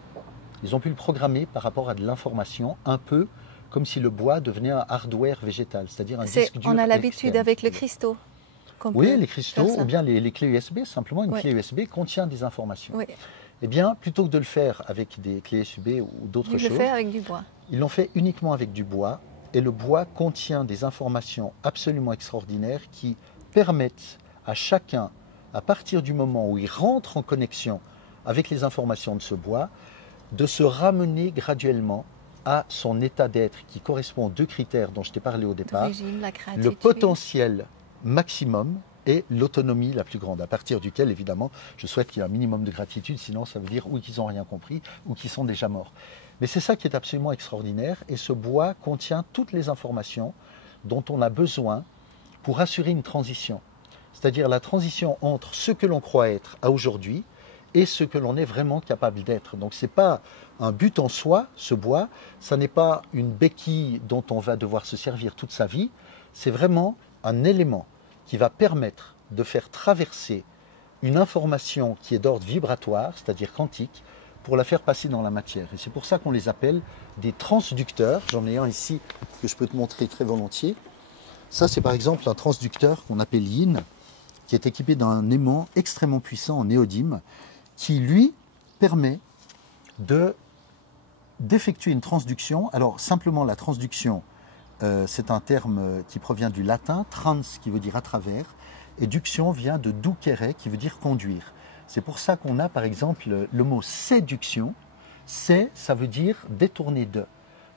Ils ont pu le programmer par rapport à de l'information, un peu comme si le bois devenait un hardware végétal, c'est-à-dire un disque dur. On a l'habitude avec le cristaux. Oui, les cristaux ou bien les clés USB, simplement une clé USB contient des informations. Oui. Eh bien, plutôt que de le faire avec des clés USB ou d'autres choses, ils le font avec du bois. Ils l'ont fait uniquement avec du bois, et le bois contient des informations absolument extraordinaires qui permettent à chacun, à partir du moment où il rentre en connexion avec les informations de ce bois, de se ramener graduellement à son état d'être qui correspond aux deux critères dont je t'ai parlé au départ, le potentiel maximum et l'autonomie la plus grande, à partir duquel, évidemment, je souhaite qu'il y ait un minimum de gratitude, sinon ça veut dire ou qu'ils n'ont rien compris ou qu'ils sont déjà morts. Mais c'est ça qui est absolument extraordinaire, et ce bois contient toutes les informations dont on a besoin pour assurer une transition. C'est-à-dire la transition entre ce que l'on croit être à aujourd'hui et ce que l'on est vraiment capable d'être. Donc ce n'est pas un but en soi, ce bois, ça n'est pas une béquille dont on va devoir se servir toute sa vie, c'est vraiment un élément qui va permettre de faire traverser une information qui est d'ordre vibratoire, c'est-à-dire quantique, pour la faire passer dans la matière. Et c'est pour ça qu'on les appelle des transducteurs. J'en ai un ici que je peux te montrer très volontiers. Ça, c'est par exemple un transducteur qu'on appelle Yin, qui est équipé d'un aimant extrêmement puissant en néodyme, qui lui permet d'effectuer une transduction. Alors simplement la transduction, c'est un terme qui provient du latin, trans qui veut dire à travers, et duction vient de ducere qui veut dire conduire. C'est pour ça qu'on a par exemple le mot séduction. Ça veut dire détourner de.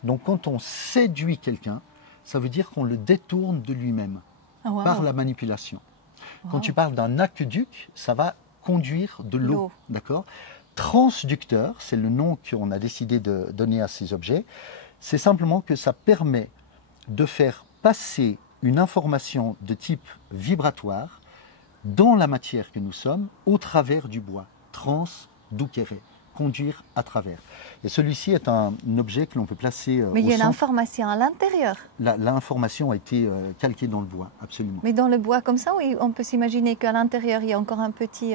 Donc quand on séduit quelqu'un, ça veut dire qu'on le détourne de lui-même par la manipulation. Quand tu parles d'un aqueduc, ça va conduire de l'eau, d'accord ? Transducteur, c'est le nom qu'on a décidé de donner à ces objets. C'est simplement que ça permet de faire passer une information de type vibratoire dans la matière que nous sommes au travers du bois. Transducere, conduire à travers. Et celui-ci est un objet que l'on peut placer Mais il y a centre. l'information à l'intérieur. L'information a été calquée dans le bois, absolument. Mais dans le bois comme ça, oui, on peut s'imaginer qu'à l'intérieur, il y a encore un petit...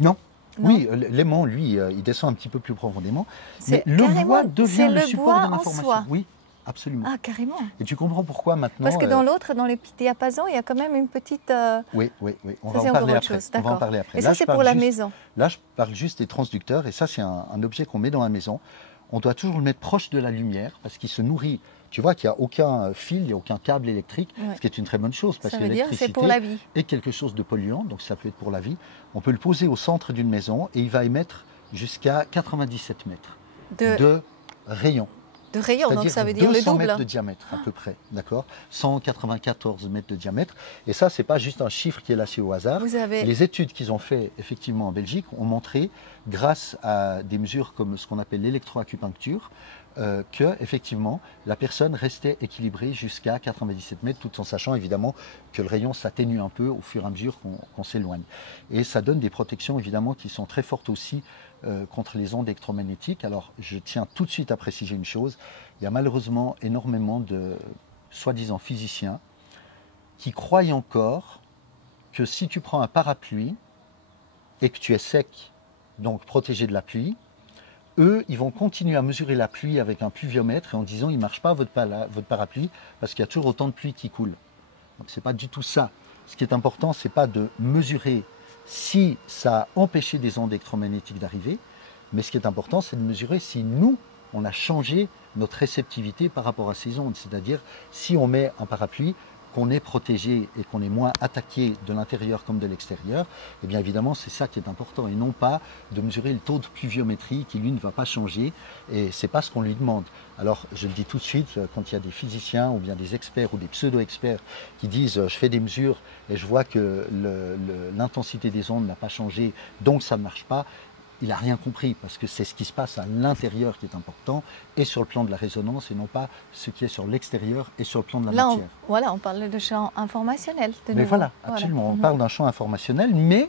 Non. Oui, l'aimant, lui, il descend un petit peu plus profondément. Mais le bois devient le support de l'information. Oui, absolument. Ah, carrément. Et tu comprends pourquoi maintenant... Parce que dans l'autre, dans les petits diapasons, il y a quand même une petite... Oui. On va en parler après. On va en parler après. Et ça, c'est pour la maison. Là, je parle juste des transducteurs. Et ça, c'est un objet qu'on met dans la maison. On doit toujours le mettre proche de la lumière parce qu'il se nourrit. Tu vois qu'il n'y a aucun fil, il n'y a aucun câble électrique, ce qui est une très bonne chose parce que l'électricité est quelque chose de polluant, donc ça peut être pour la vie. On peut le poser au centre d'une maison et il va émettre jusqu'à 97 mètres de rayon. De rayon, donc ça veut dire le double. 200 mètres de diamètre à peu près, d'accord ? 194 mètres de diamètre. Et ça, ce n'est pas juste un chiffre qui est lâché au hasard. Les études qu'ils ont fait effectivement en Belgique ont montré, grâce à des mesures comme ce qu'on appelle l'électroacupuncture, que effectivement la personne restait équilibrée jusqu'à 97 mètres, tout en sachant évidemment que le rayon s'atténue un peu au fur et à mesure qu'on s'éloigne. Et ça donne des protections évidemment qui sont très fortes aussi contre les ondes électromagnétiques. Alors je tiens tout de suite à préciser une chose, il y a malheureusement énormément de soi-disant physiciens qui croient encore que si tu prends un parapluie et que tu es sec, donc protégé de la pluie, eux, ils vont continuer à mesurer la pluie avec un pluviomètre et en disant il ne marche pas votre parapluie parce qu'il y a toujours autant de pluie qui coule. Donc ce n'est pas du tout ça. Ce qui est important, ce n'est pas de mesurer si ça a empêché des ondes électromagnétiques d'arriver, mais ce qui est important, c'est de mesurer si nous, on a changé notre réceptivité par rapport à ces ondes. C'est-à-dire, si on met un parapluie, qu'on est protégé et qu'on est moins attaqué de l'intérieur comme de l'extérieur, eh bien évidemment c'est ça qui est important et non pas de mesurer le taux de pluviométrie qui lui ne va pas changer et c'est pas ce qu'on lui demande. Alors je le dis tout de suite, quand il y a des physiciens ou bien des experts ou des pseudo-experts qui disent je fais des mesures et je vois que l'intensité des ondes n'a pas changé donc ça ne marche pas, il n'a rien compris parce que c'est ce qui se passe à l'intérieur qui est important et sur le plan de la résonance et non pas ce qui est sur l'extérieur et sur le plan de la matière. On parle de champ informationnel. Mais voilà, absolument. On parle d'un champ informationnel, mais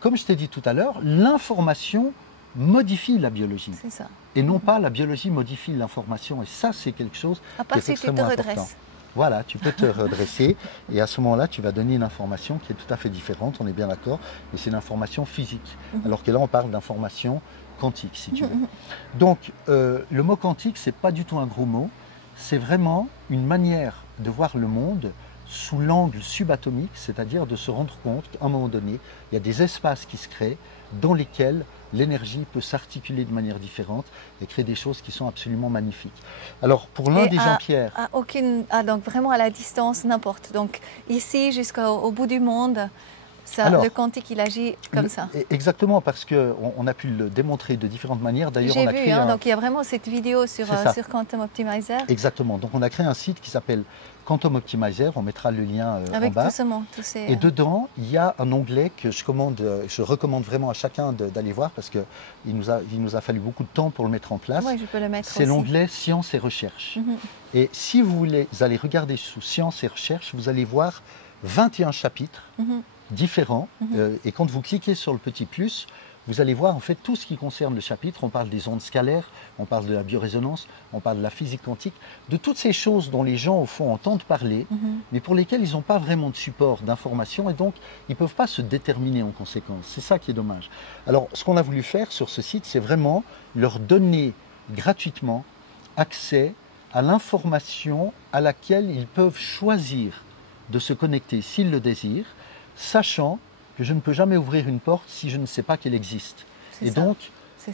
comme je t'ai dit tout à l'heure, l'information modifie la biologie. C'est ça. Et non pas la biologie modifie l'information. Et ça, c'est quelque chose À qui part est si tu te extrêmement important. redresses. Voilà, tu peux te redresser et à ce moment-là, tu vas donner une information qui est tout à fait différente, on est bien d'accord, mais c'est une information physique. Alors que là, on parle d'information quantique, si tu veux. Donc, le mot quantique, c'est pas du tout un gros mot, c'est vraiment une manière de voir le monde sous l'angle subatomique, c'est-à-dire de se rendre compte qu'à un moment donné, il y a des espaces qui se créent dans lesquels l'énergie peut s'articuler de manière différente et créer des choses qui sont absolument magnifiques. Alors, pour l'un des Jean-Pierre... Donc vraiment à la distance, n'importe. Donc ici jusqu'au bout du monde, le quantique, il agit comme ça. Exactement, parce qu'on a pu le démontrer de différentes manières. D'ailleurs, J'ai vu, donc il y a vraiment cette vidéo sur Quantum Optimizer. Exactement, donc on a créé un site qui s'appelle Quantum Optimizer, on mettra le lien en bas. Et dedans, il y a un onglet que je recommande vraiment à chacun d'aller voir parce qu'il nous a fallu beaucoup de temps pour le mettre en place. Oui, je peux le mettre aussi. C'est l'onglet Sciences et Recherches. Et si vous allez regarder sous Sciences et Recherches, vous allez voir 21 chapitres différents. Et quand vous cliquez sur le petit plus, vous allez voir en fait tout ce qui concerne le chapitre. On parle des ondes scalaires, on parle de la biorésonance, on parle de la physique quantique, de toutes ces choses dont les gens au fond entendent parler, mais pour lesquelles ils n'ont pas vraiment de support, d'information, et donc ils ne peuvent pas se déterminer en conséquence. C'est ça qui est dommage. Alors ce qu'on a voulu faire sur ce site, c'est vraiment leur donner gratuitement accès à l'information à laquelle ils peuvent choisir de se connecter s'ils le désirent, sachant que je ne peux jamais ouvrir une porte si je ne sais pas qu'elle existe. Et donc,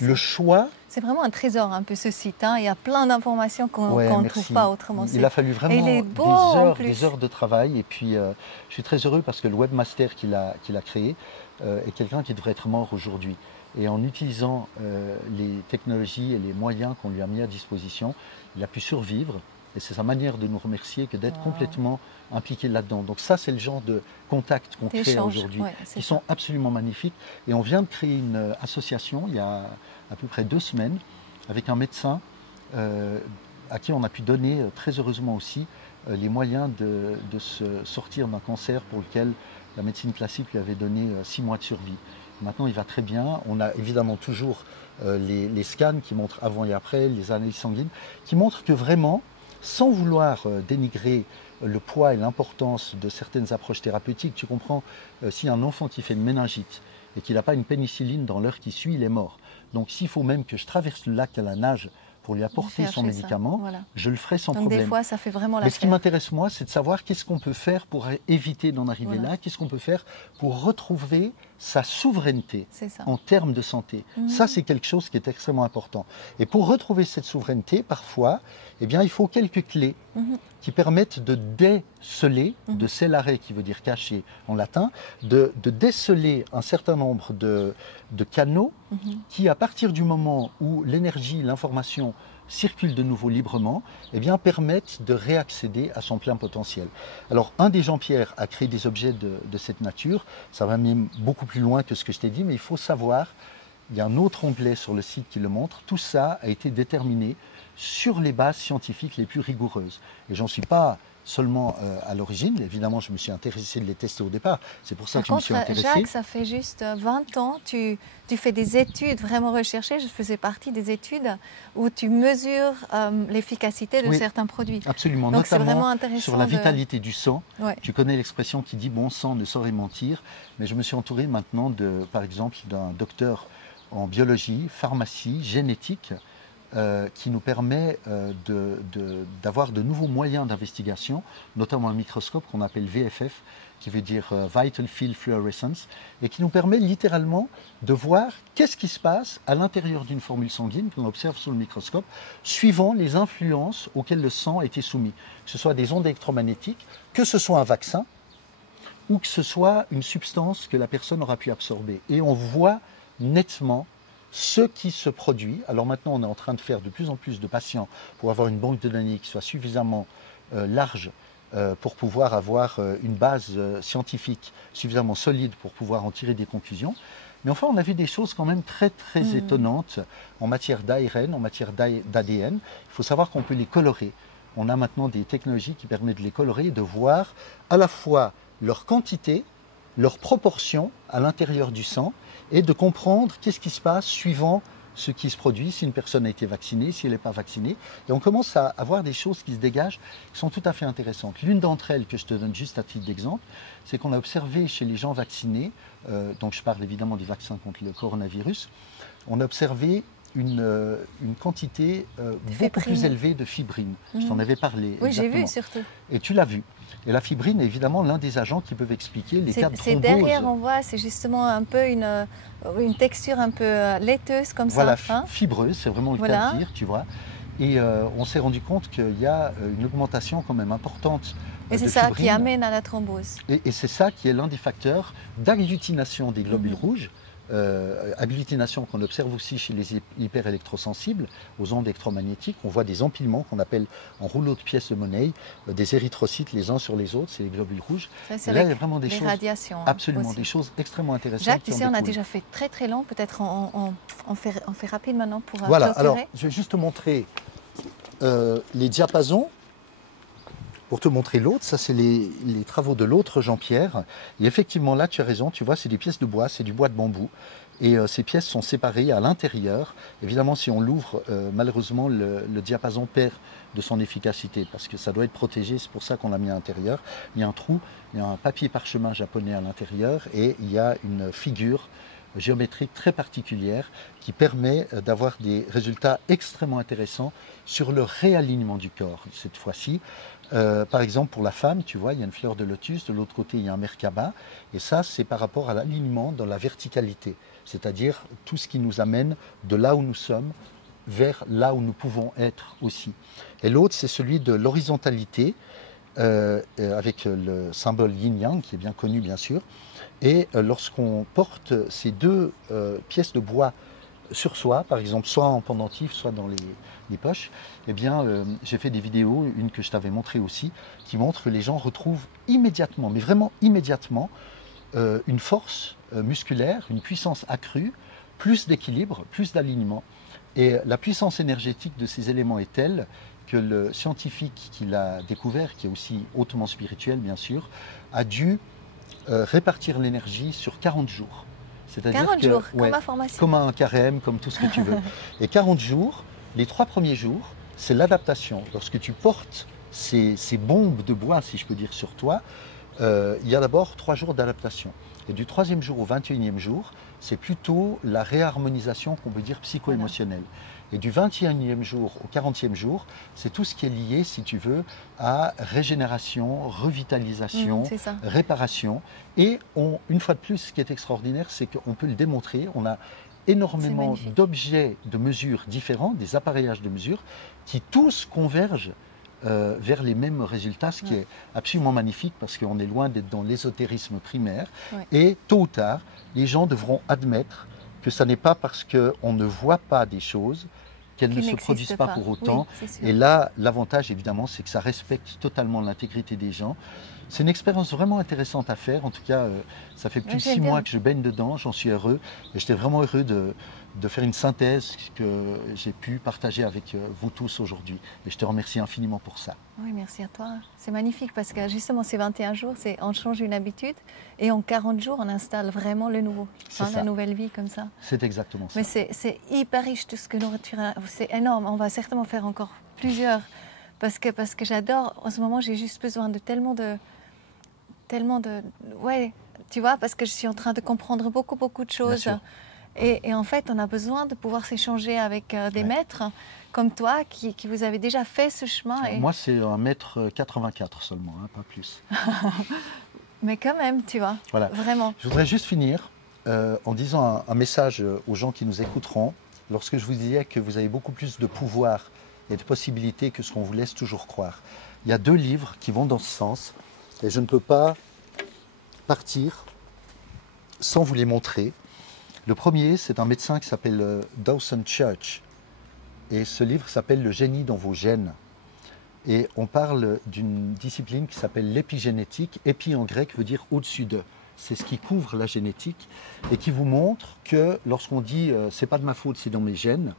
le choix... C'est vraiment un trésor, un peu ce site. Il y a plein d'informations qu'on ne trouve pas autrement. Il a fallu vraiment des heures de travail. Et puis, je suis très heureux parce que le webmaster qu'il a créé est quelqu'un qui devrait être mort aujourd'hui. Et en utilisant les technologies et les moyens qu'on lui a mis à disposition, il a pu survivre. Et c'est sa manière de nous remercier que d'être complètement impliqué là-dedans. Donc ça, c'est le genre de contact qu'on crée aujourd'hui, qui sont absolument magnifiques. Et on vient de créer une association il y a à peu près 2 semaines avec un médecin à qui on a pu donner très heureusement aussi les moyens de se sortir d'un cancer pour lequel la médecine classique lui avait donné 6 mois de survie. Maintenant, il va très bien. On a évidemment toujours les scans qui montrent avant et après, les analyses sanguines, qui montrent que vraiment, sans vouloir dénigrer le poids et l'importance de certaines approches thérapeutiques, tu comprends, si un enfant qui fait une méningite et qu'il n'a pas une pénicilline dans l'heure qui suit, il est mort. Donc s'il faut même que je traverse le lac à la nage pour lui apporter son médicament, je le ferai sans problème. Des fois, ça fait vraiment Mais ce qui m'intéresse, moi, c'est de savoir qu'est-ce qu'on peut faire pour éviter d'en arriver là, qu'est-ce qu'on peut faire pour retrouver sa souveraineté en termes de santé. Ça, c'est quelque chose qui est extrêmement important. Et pour retrouver cette souveraineté, parfois, eh bien, il faut quelques clés qui permettent de déceler, de cellare qui veut dire cacher en latin, de déceler un certain nombre de canaux qui, à partir du moment où l'énergie, l'information circulent de nouveau librement, eh bien, permettent de réaccéder à son plein potentiel. Alors, un des Jean-Pierre a créé des objets de cette nature. Ça va même beaucoup plus loin que ce que je t'ai dit, mais il faut savoir, il y a un autre onglet sur le site qui le montre, tout ça a été déterminé sur les bases scientifiques les plus rigoureuses. Et j'en suis pas seulement à l'origine. Évidemment, je me suis intéressé de les tester au départ. C'est pour ça que je me suis intéressé. Jacques, ça fait juste 20 ans, tu fais des études vraiment recherchées. Je faisais partie des études où tu mesures l'efficacité de certains produits. Absolument, donc notamment vraiment intéressant sur la vitalité du sang. Ouais. Tu connais l'expression qui dit « bon sang ne saurait mentir », mais je me suis entouré maintenant, par exemple, d'un docteur en biologie, pharmacie, génétique, qui nous permet d'avoir de nouveaux moyens d'investigation, notamment un microscope qu'on appelle VFF, qui veut dire Vital Field Fluorescence, et qui nous permet littéralement de voir qu'est-ce qui se passe à l'intérieur d'une formule sanguine qu'on observe sous le microscope, suivant les influences auxquelles le sang a été soumis, que ce soit des ondes électromagnétiques, que ce soit un vaccin, ou que ce soit une substance que la personne aura pu absorber. Et on voit nettement ce qui se produit. Alors maintenant, on est en train de faire de plus en plus de patients pour avoir une banque de données qui soit suffisamment large pour pouvoir avoir une base scientifique suffisamment solide pour pouvoir en tirer des conclusions. Mais enfin, on a vu des choses quand même très étonnantes en matière d'ARN, en matière d'ADN. Il faut savoir qu'on peut les colorer. On a maintenant des technologies qui permettent de les colorer et de voir à la fois leur quantité, leur proportion à l'intérieur du sang et de comprendre qu'est-ce qui se passe suivant ce qui se produit, si une personne a été vaccinée, si elle n'est pas vaccinée. Et on commence à avoir des choses qui se dégagent, qui sont tout à fait intéressantes. L'une d'entre elles, que je te donne juste à titre d'exemple, c'est qu'on a observé chez les gens vaccinés, donc je parle évidemment des vaccins contre le coronavirus, on a observé une quantité beaucoup plus élevée de fibrine. Je t'en avais parlé. Oui, j'ai exactement. vu surtout. Et tu l'as vu. Et la fibrine est évidemment l'un des agents qui peuvent expliquer les cas de C'est thrombose. derrière, on voit, c'est justement un peu une texture un peu laiteuse comme voilà, ça. Hein, fibreuse, c'est vraiment le cas de dire, tu vois. Et on s'est rendu compte qu'il y a une augmentation quand même importante. Et c'est ça qui amène à la thrombose. Et c'est ça qui est l'un des facteurs d'agglutination des globules rouges. Agglutination qu'on observe aussi chez les hyperélectrosensibles aux ondes électromagnétiques. On voit des empilements qu'on appelle en rouleau de pièces de monnaie, des érythrocytes les uns sur les autres, c'est les globules rouges. Ça, là, il y a vraiment des choses, radiations, absolument, aussi. des choses extrêmement intéressantes. Jacques, tu sais, on a déjà fait très long, peut-être on fait rapide maintenant pour voilà, clôturer. alors je vais juste te montrer les diapasons. Pour te montrer l'autre, ça c'est les travaux de l'autre Jean-Pierre. Et effectivement là, tu as raison, tu vois, c'est des pièces de bois, c'est du bois de bambou. Et ces pièces sont séparées à l'intérieur. Évidemment, si on l'ouvre, malheureusement, le diapason perd de son efficacité parce que ça doit être protégé, c'est pour ça qu'on l'a mis à l'intérieur. Il y a un trou, il y a un papier parchemin japonais à l'intérieur et il y a une figure géométrique très particulière qui permet d'avoir des résultats extrêmement intéressants sur le réalignement du corps cette fois-ci. Par exemple, pour la femme, tu vois, il y a une fleur de lotus, de l'autre côté, il y a un merkaba, et ça, c'est par rapport à l'alignement dans la verticalité, c'est-à-dire tout ce qui nous amène de là où nous sommes vers là où nous pouvons être aussi. Et l'autre, c'est celui de l'horizontalité, avec le symbole yin-yang, qui est bien connu, bien sûr. Et lorsqu'on porte ces deux pièces de bois sur soi, par exemple, soit en pendentif, soit dans les poches, eh bien, j'ai fait des vidéos, une que je t'avais montrée aussi, qui montre que les gens retrouvent immédiatement, mais vraiment immédiatement, une force musculaire, une puissance accrue, plus d'équilibre, plus d'alignement. Et la puissance énergétique de ces éléments est telle que le scientifique qui l'a découvert, qui est aussi hautement spirituel bien sûr, a dû répartir l'énergie sur 40 jours. C'est-à-dire 40 jours, comme ma formation. Comme un carême, comme tout ce que tu veux. Et 40 jours, les 3 premiers jours, c'est l'adaptation. Lorsque tu portes ces bombes de bois, si je peux dire, sur toi, il y a d'abord 3 jours d'adaptation. Et du 3e jour au 21e jour, c'est plutôt la réharmonisation qu'on peut dire psycho-émotionnelle. Voilà. Et du 21e jour au 40e jour, c'est tout ce qui est lié, si tu veux, à régénération, revitalisation, réparation. Et une fois de plus, ce qui est extraordinaire, c'est qu'on peut le démontrer. On a énormément d'objets de mesure différents, des appareillages de mesure, qui tous convergent vers les mêmes résultats, ce qui est absolument magnifique parce qu'on est loin d'être dans l'ésotérisme primaire. Et tôt ou tard, les gens devront admettre que ce n'est pas parce qu'on ne voit pas des choses qu'elles ne se produisent pas pour autant. Oui, et là, l'avantage, évidemment, c'est que ça respecte totalement l'intégrité des gens. C'est une expérience vraiment intéressante à faire. En tout cas, ça fait plus de 6 mois que je baigne dedans. J'en suis heureux. Et j'étais vraiment heureux de faire une synthèse que j'ai pu partager avec vous tous aujourd'hui. Et je te remercie infiniment pour ça. Oui, merci à toi. C'est magnifique parce que justement, ces 21 jours, on change une habitude et en 40 jours, on installe vraiment le nouveau. La nouvelle vie comme ça. C'est exactement ça. Mais c'est hyper riche tout ce que nous retirons. C'est énorme. On va certainement faire encore plusieurs parce que j'adore. En ce moment, j'ai juste besoin de tellement de... Ouais, tu vois, parce que je suis en train de comprendre beaucoup de choses. Et en fait, on a besoin de pouvoir s'échanger avec des maîtres comme toi qui vous avez déjà fait ce chemin. Moi, c'est 1,84 m seulement, hein, pas plus. Mais quand même, tu vois, vraiment. Je voudrais juste finir en disant un message aux gens qui nous écouteront. Lorsque je vous disais que vous avez beaucoup plus de pouvoir et de possibilités que ce qu'on vous laisse toujours croire. Il y a 2 livres qui vont dans ce sens. Et je ne peux pas partir sans vous les montrer. Le premier, c'est un médecin qui s'appelle Dawson Church. Et ce livre s'appelle « Le génie dans vos gènes ». Et on parle d'une discipline qui s'appelle l'épigénétique. Épi en grec veut dire au-dessus de. C'est ce qui couvre la génétique et qui vous montre que lorsqu'on dit « c'est pas de ma faute, c'est dans mes gènes »,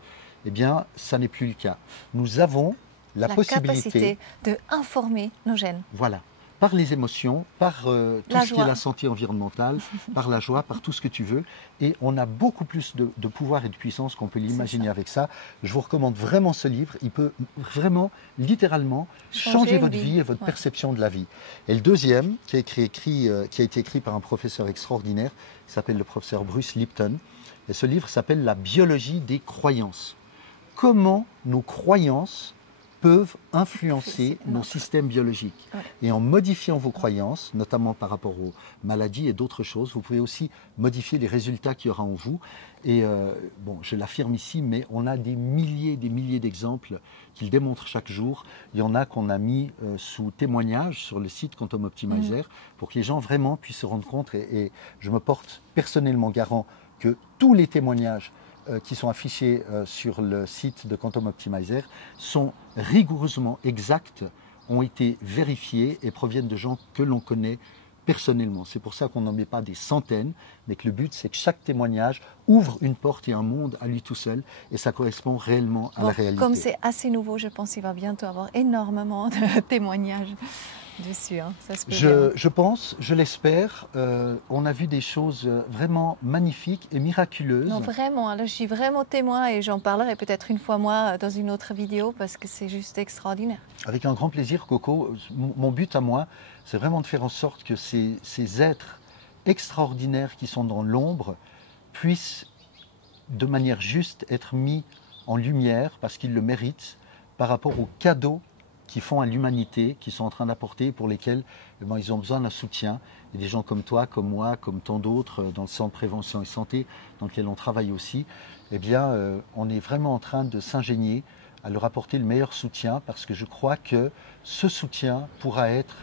eh bien, ça n'est plus le cas. Nous avons la possibilité capacité d'informer nos gènes. Voilà. par les émotions, par tout La ce qui est joie. la santé environnementale, par la joie, par tout ce que tu veux. Et on a beaucoup plus de pouvoir et de puissance qu'on peut l'imaginer ça. avec ça. Je vous recommande vraiment ce livre. Il peut vraiment, littéralement, changer une votre vie et votre Ouais. perception de la vie. Et le deuxième, qui a été écrit par un professeur extraordinaire, qui s'appelle le professeur Bruce Lipton. Et ce livre s'appelle La biologie des croyances. Comment nos croyances peuvent influencer nos Notre- systèmes biologiques. Ouais. Et en modifiant vos croyances, notamment par rapport aux maladies et d'autres choses, vous pouvez aussi modifier les résultats qu'il y aura en vous. Et bon, je l'affirme ici, mais on a des milliers d'exemples qui le démontrent chaque jour. Il y en a qu'on a mis sous témoignage sur le site Quantum Optimizer pour que les gens vraiment puissent se rendre compte. Et je me porte personnellement garant que tous les témoignages qui sont affichés sur le site de Quantum Optimizer sont rigoureusement exacts, ont été vérifiés et proviennent de gens que l'on connaît personnellement. C'est pour ça qu'on n'en met pas des centaines, mais que le but, c'est que chaque témoignage ouvre une porte et un monde à lui tout seul, et ça correspond réellement à la réalité. Comme c'est assez nouveau, je pense qu'il va bientôt avoir énormément de témoignages dessus. Hein. Ça se peut bien. Je pense, je l'espère, on a vu des choses vraiment magnifiques et miraculeuses. Non, vraiment, là, je suis vraiment témoin et j'en parlerai peut-être une fois moi dans une autre vidéo parce que c'est juste extraordinaire. Avec un grand plaisir, Coco. Mon but à moi, c'est vraiment de faire en sorte que ces êtres extraordinaires qui sont dans l'ombre puissent, de manière juste, être mis en lumière parce qu'ils le méritent par rapport aux cadeaux qu'ils font à l'humanité, qui sont en train d'apporter, pour lesquels ils ont besoin d'un soutien. Et des gens comme toi, comme moi, comme tant d'autres, dans le centre prévention et santé, dans lequel on travaille aussi, eh bien, on est vraiment en train de s'ingénier à leur apporter le meilleur soutien, parce que je crois que ce soutien pourra être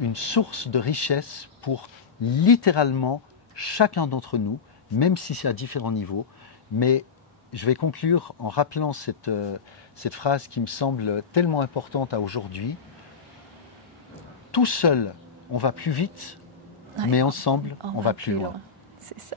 une source de richesse pour littéralement chacun d'entre nous, même si c'est à différents niveaux. Mais je vais conclure en rappelant cette phrase qui me semble tellement importante à aujourd'hui. Tout seul, on va plus vite, Ouais. mais ensemble, on va plus loin. C'est ça.